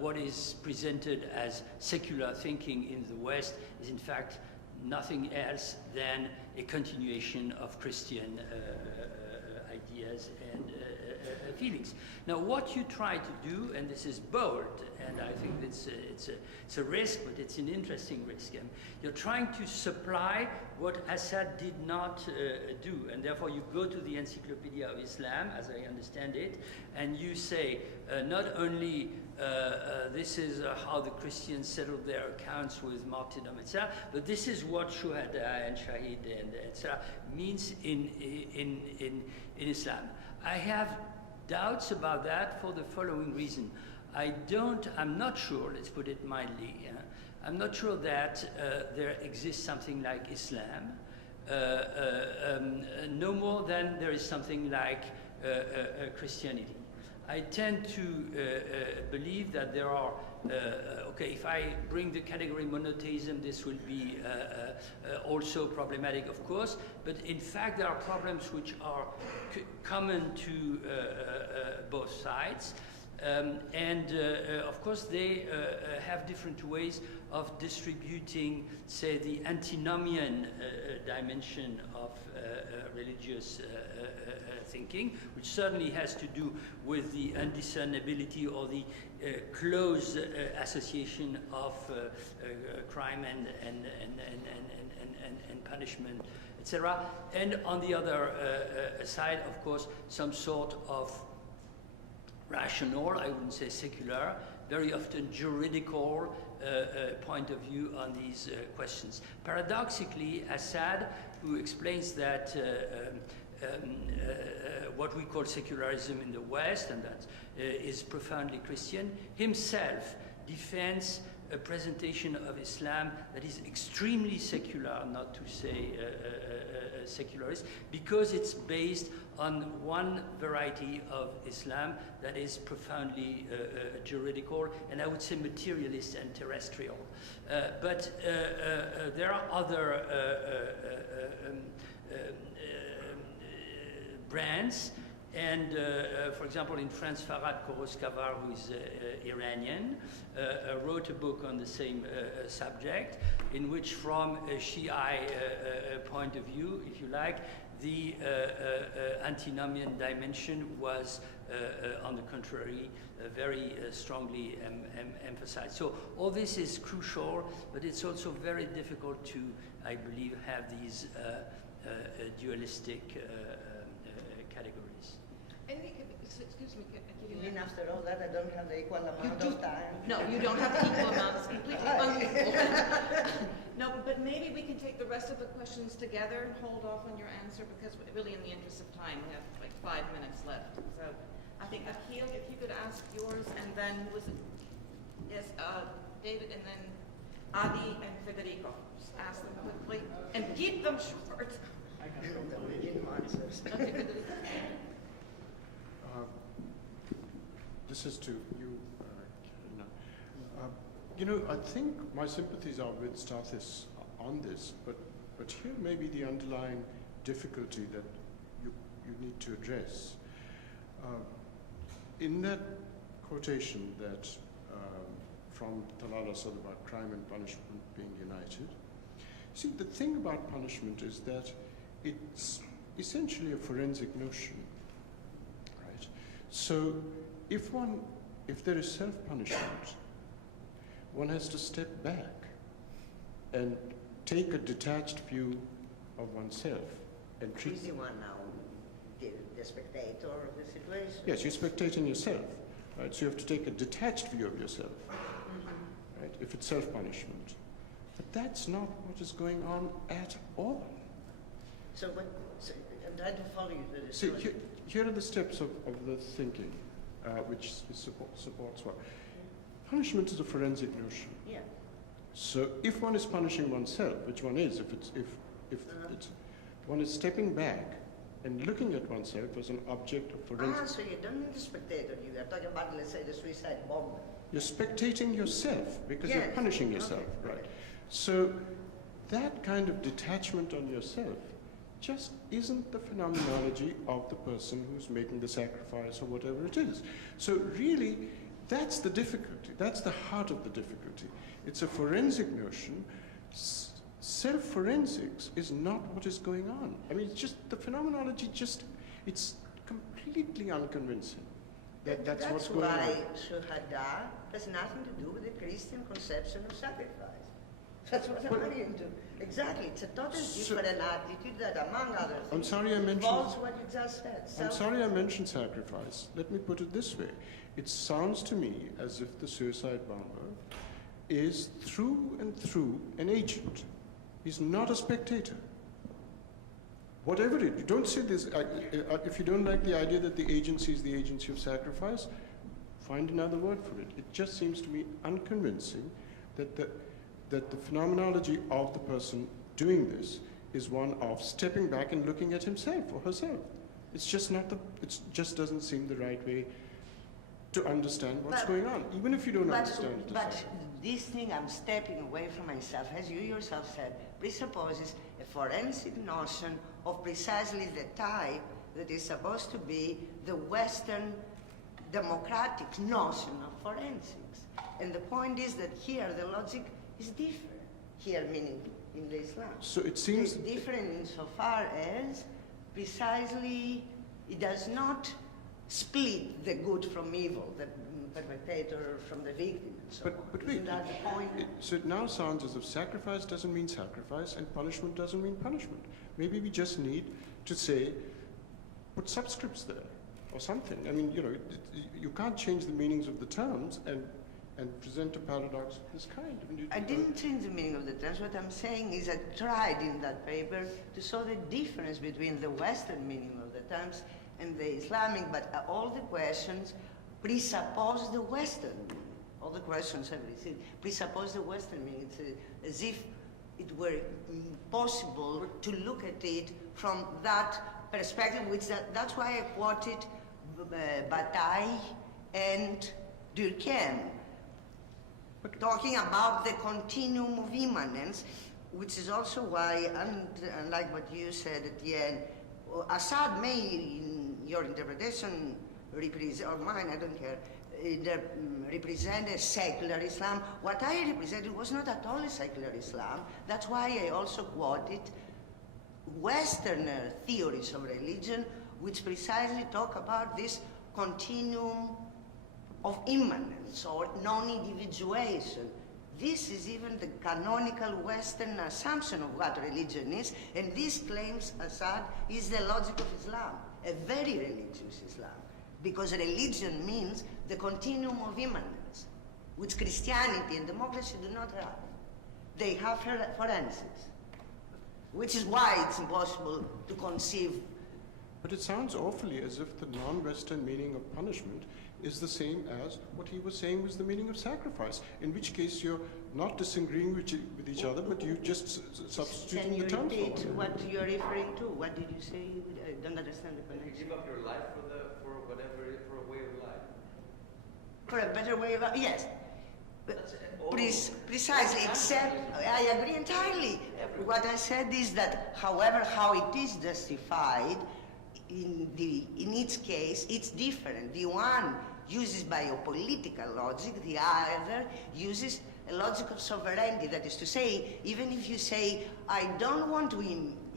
what is presented as secular thinking in the West is in fact nothing else than a continuation of Christian ideas and feelings. Now, what you try to do, and this is bold, and I think it's a risk, but it's an interesting risk. You're trying to supply what Assad did not do, and therefore you go to the Encyclopedia of Islam, as I understand it, and you say not only this is how the Christians settled their accounts with martyrdom, etc., but this is what shuhada and shahid and etc. means in Islam. I have doubts about that for the following reason. I'm not sure, let's put it mildly, I'm not sure that there exists something like Islam, no more than there is something like Christianity. I tend to believe that there are, okay, if I bring the category monotheism, this will be also problematic, of course, but in fact there are problems which are common to both sides. Of course, they have different ways of distributing, say, the antinomian dimension of religious thinking, which certainly has to do with the undiscernibility or the close association of crime and punishment, etc. And on the other side, of course, some sort of rational, I wouldn't say secular, very often juridical point of view on these questions. Paradoxically, Assad, who explains that what we call secularism in the West, and that is profoundly Christian, himself defends a presentation of Islam that is extremely secular, not to say secularist, because it's based on one variety of Islam that is profoundly juridical, and I would say materialist and terrestrial. But there are other brands, and for example, in France, Farhad Koroskavar, who is Iranian, wrote a book on the same subject, in which from a Shiite point of view, if you like, the antinomian dimension was, on the contrary, very strongly emphasized. So all this is crucial, but it's also very difficult to, I believe, have these dualistic categories. Excuse me, You mean after all that I don't have the equal amount of time? No, you don't have equal amounts, completely unequal. No, but maybe we can take the rest of the questions together and hold off on your answer, because really in the interest of time, we have like 5 minutes left. So I think Akhil, if you could ask yours, and then who was it? Yes, David, and then Adi and Federico. Just ask them quickly, and keep them short. Okay, Federico. This is to you, Karina. You know, I think my sympathies are with Stathis on this, but here may be the underlying difficulty that you need to address. In that quotation that from Talal Asad about crime and punishment being united, see, the thing about punishment is that it's essentially a forensic notion, right? So if there is self-punishment, one has to step back and take a detached view of oneself and treat. Who's the one now? The spectator of the situation? Yes, you're spectating yourself, right? So you have to take a detached view of yourself, right? If it's self-punishment. But that's not what is going on at all. So I'm trying to follow you. See, here are the steps of the thinking, which supports what? Punishment is a forensic notion. Yeah. So if one is punishing oneself, which one is, if one is stepping back and looking at oneself as an object of forensic. So you don't need the spectator. You are talking about, let's say, the suicide bomber. You're spectating yourself because Yes. you're punishing yourself, Okay. right? So that kind of detachment on yourself just isn't the phenomenology of the person who's making the sacrifice or whatever it is. So really, that's the difficulty. That's the heart of the difficulty. It's a forensic notion. Self-forensics is not what is going on. I mean, it's just, the phenomenology it's completely unconvincing. That's what's going on. That's why Shuhada has nothing to do with the Christian conception of sacrifice. That's what I'm getting to. Exactly. It's a totally different attitude that, among other things, I'm sorry I mentioned. involves what you just said. I'm sorry I mentioned sacrifice. Let me put it this way. It sounds to me as if the suicide bomber is through and through an agent. He's not a spectator. Whatever it is, you don't say this, if you don't like the idea that the agency is the agency of sacrifice, find another word for it. It just seems to me unconvincing that the phenomenology of the person doing this is one of stepping back and looking at himself or herself. It's just not it just doesn't seem the right way to understand what's going on, even if you don't understand it. But this thing, I'm stepping away from myself, as you yourself said, presupposes a forensic notion of precisely the type that is supposed to be the Western democratic notion of forensics. And the point is that here the logic is different. Here meaning in the Islam. So it seems it's different insofar as precisely it does not split the good from evil, the perpetrator from the victim, and so on. But wait, Isn't that the point? so it now sounds as if sacrifice doesn't mean sacrifice and punishment doesn't mean punishment. Maybe we just need to say, put subscripts there or something. I mean, you know, you can't change the meanings of the terms and present a paradox of this kind. I mean, I didn't change the meaning of the terms. What I'm saying is I tried in that paper to show the difference between the Western meaning of the terms and the Islamic, but all the questions presuppose the Western meaning. All the questions I've received presuppose the Western meaning. It's as if it were impossible to look at it from that perspective, that's why I quoted Bataille and Durkheim, talking about the continuum of immanence, which is also why, unlike what you said at the end, Assad may, in your interpretation, represent, or mine, I don't care, represent a secular Islam. What I represented was not at all a secular Islam. That's why I also quoted Western theories of religion, which precisely talk about this continuum of immanence or non-individuation. This is even the canonical Western assumption of what religion is, and this claims Assad is the logic of Islam, a very religious Islam, because religion means the continuum of immanence, which Christianity and democracy do not have. They have forensics, which is why it's impossible to conceive But it sounds awfully as if the non-Western meaning of punishment is the same as what he was saying was the meaning of sacrifice, in which case you're not disagreeing with each other, but you just substituting the terms. Can you repeat what you're referring to? What did you say? I don't understand the You connection. give up your life for a way of life. For a better way of life, yes. But precisely, except I agree entirely. What I said is that, however, how it is justified, in its case, it's different. The one uses biopolitical logic, the other uses a logic of sovereignty. That is to say, even if you say, I don't want to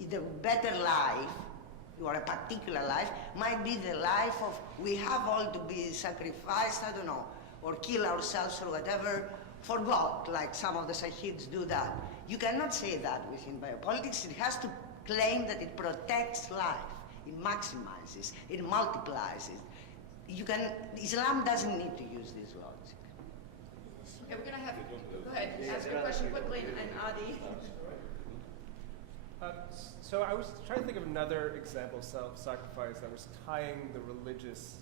the better life, or a particular life, might be the life of, we have all to be sacrificed, I don't know, or kill ourselves or whatever, for God, like some of the Shahids do that. You cannot say that within biopolitics. It has to claim that it protects life, it maximizes, it multiplies it. Islam doesn't need to use this logic. Okay, we're going to have, go ahead, ask your question quickly, and Adi. So I was trying to think of another example of self-sacrifice that was tying the religious,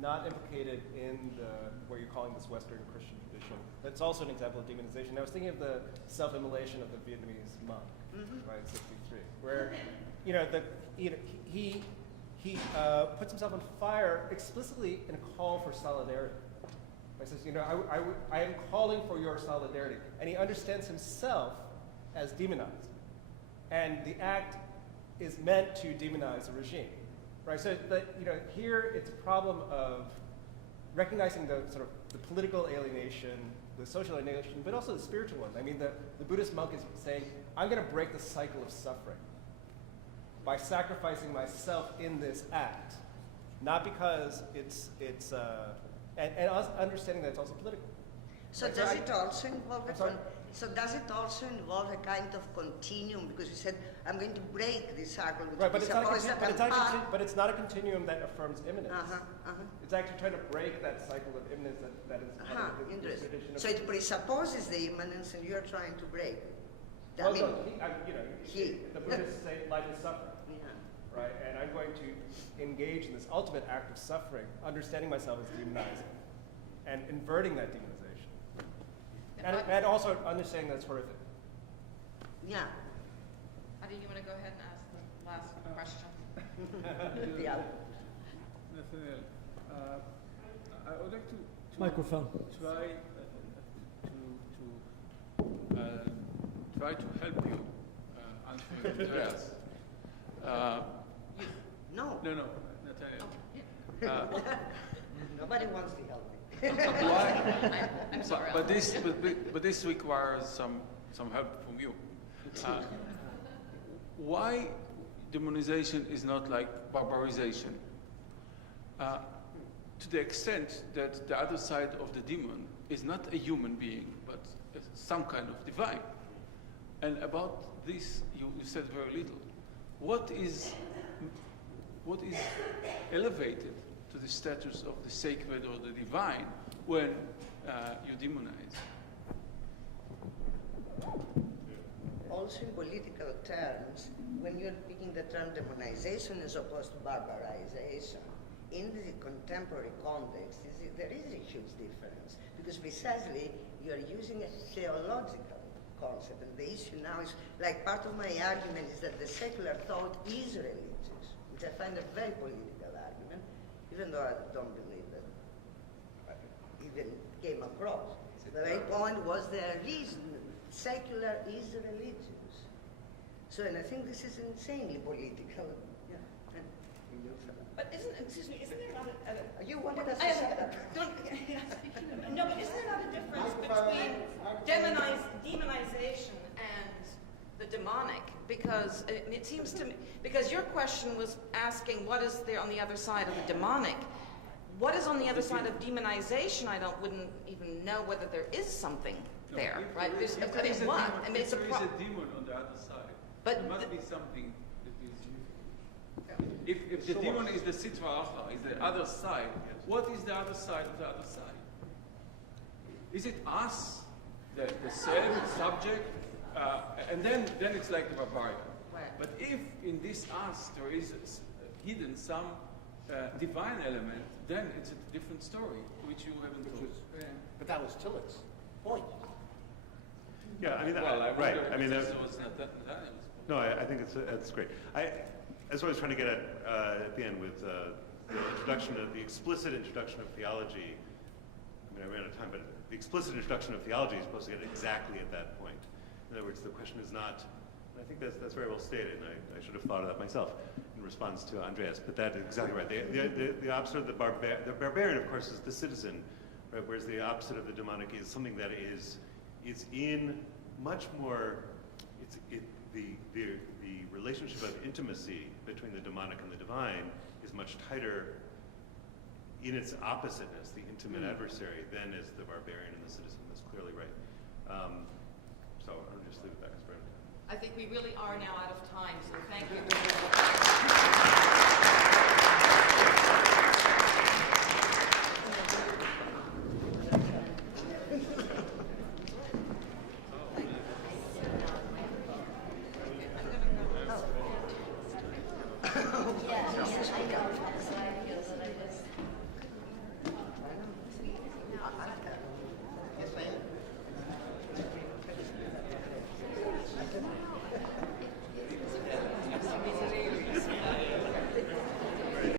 not implicated in what you're calling this Western Christian tradition. That's also an example of demonization. I was thinking of the self-immolation of the Vietnamese monk, right, 63, where, he puts himself on fire explicitly in a call for solidarity. He says, I am calling for your solidarity, and he understands himself as demonized. And the act is meant to demonize the regime, right? So that, here it's a problem of recognizing the sort of the political alienation, the social alienation, but also the spiritual one. I mean, the Buddhist monk is saying, I'm going to break the cycle of suffering by sacrificing myself in this act, not because and understanding that it's also political. So right? does it also involve I'm a kind of continuum? Because you said, I'm going to break this cycle, which right, but is it's not a continuum that affirms imminence. It's actually trying to break that cycle of imminence that is part of the interesting. tradition. So it presupposes the immanence, and you're trying to break it. Well, the Buddhists say life is suffering, right? And I'm going to engage in this ultimate act of suffering, understanding myself as demonizing, and inverting that demonization. And also understanding that's horrific. Yeah. Adi, you want to go ahead and ask the last question? Yeah. Nathaniel, I would like to Microphone. try to help you answer Andreas. No, Nathaniel. nobody wants to help me. Why? I'm sorry. But this requires some help from you. Why demonization is not like barbarization? To the extent that the other side of the demon is not a human being, but some kind of divine. And about this, you said very little. What is elevated to the status of the sacred or the divine when you demonize? Also in political terms, when you're picking the term demonization as opposed to barbarization, in the contemporary context, there is a huge difference, because precisely you're using a theological concept, and the issue now is, like, part of my argument is that the secular thought is religious, which I find a very political argument, even though I don't believe that even came across. The very point was the reason secular is religious. So, and I think this is insanely political. Yeah. But isn't there not You wanted us to say that? No, but isn't there not a difference between demonization and the demonic? Because it seems to me, because your question was asking what is there on the other side of the demonic. What is on the other side of demonization? Wouldn't even know whether there is something there, right? There's what? If there is a demon on the other side, but there must be something that is. If the demon is the sitra achra, is the other side, what is the other side of the other side? Is it us, the same subject, and then it's like the barbarian. Right. But if in this us there is hidden some divine element, then it's a different story, which you haven't told. But that was Tillett's point. Yeah, I mean, Well, I right. wonder I mean, if this was Nathaniel's point. no, I think that's great. That's what I was trying to get at the end with the explicit introduction of theology. I mean, I ran out of time, but the explicit introduction of theology is supposed to get exactly at that point. In other words, the question is not, and I think that's very well stated, and I should have thought of that myself in response to Andreas, but that is exactly right. The opposite of the barbarian, of course, is the citizen, right? Whereas the opposite of the demonic is something that is in much more, the relationship of intimacy between the demonic and the divine is much tighter in its oppositeness, the intimate adversary, than is the barbarian and the citizen. That's clearly right. So I'll just leave it back as Brandon. I think we really are now out of time, so thank you. Yeah, I know.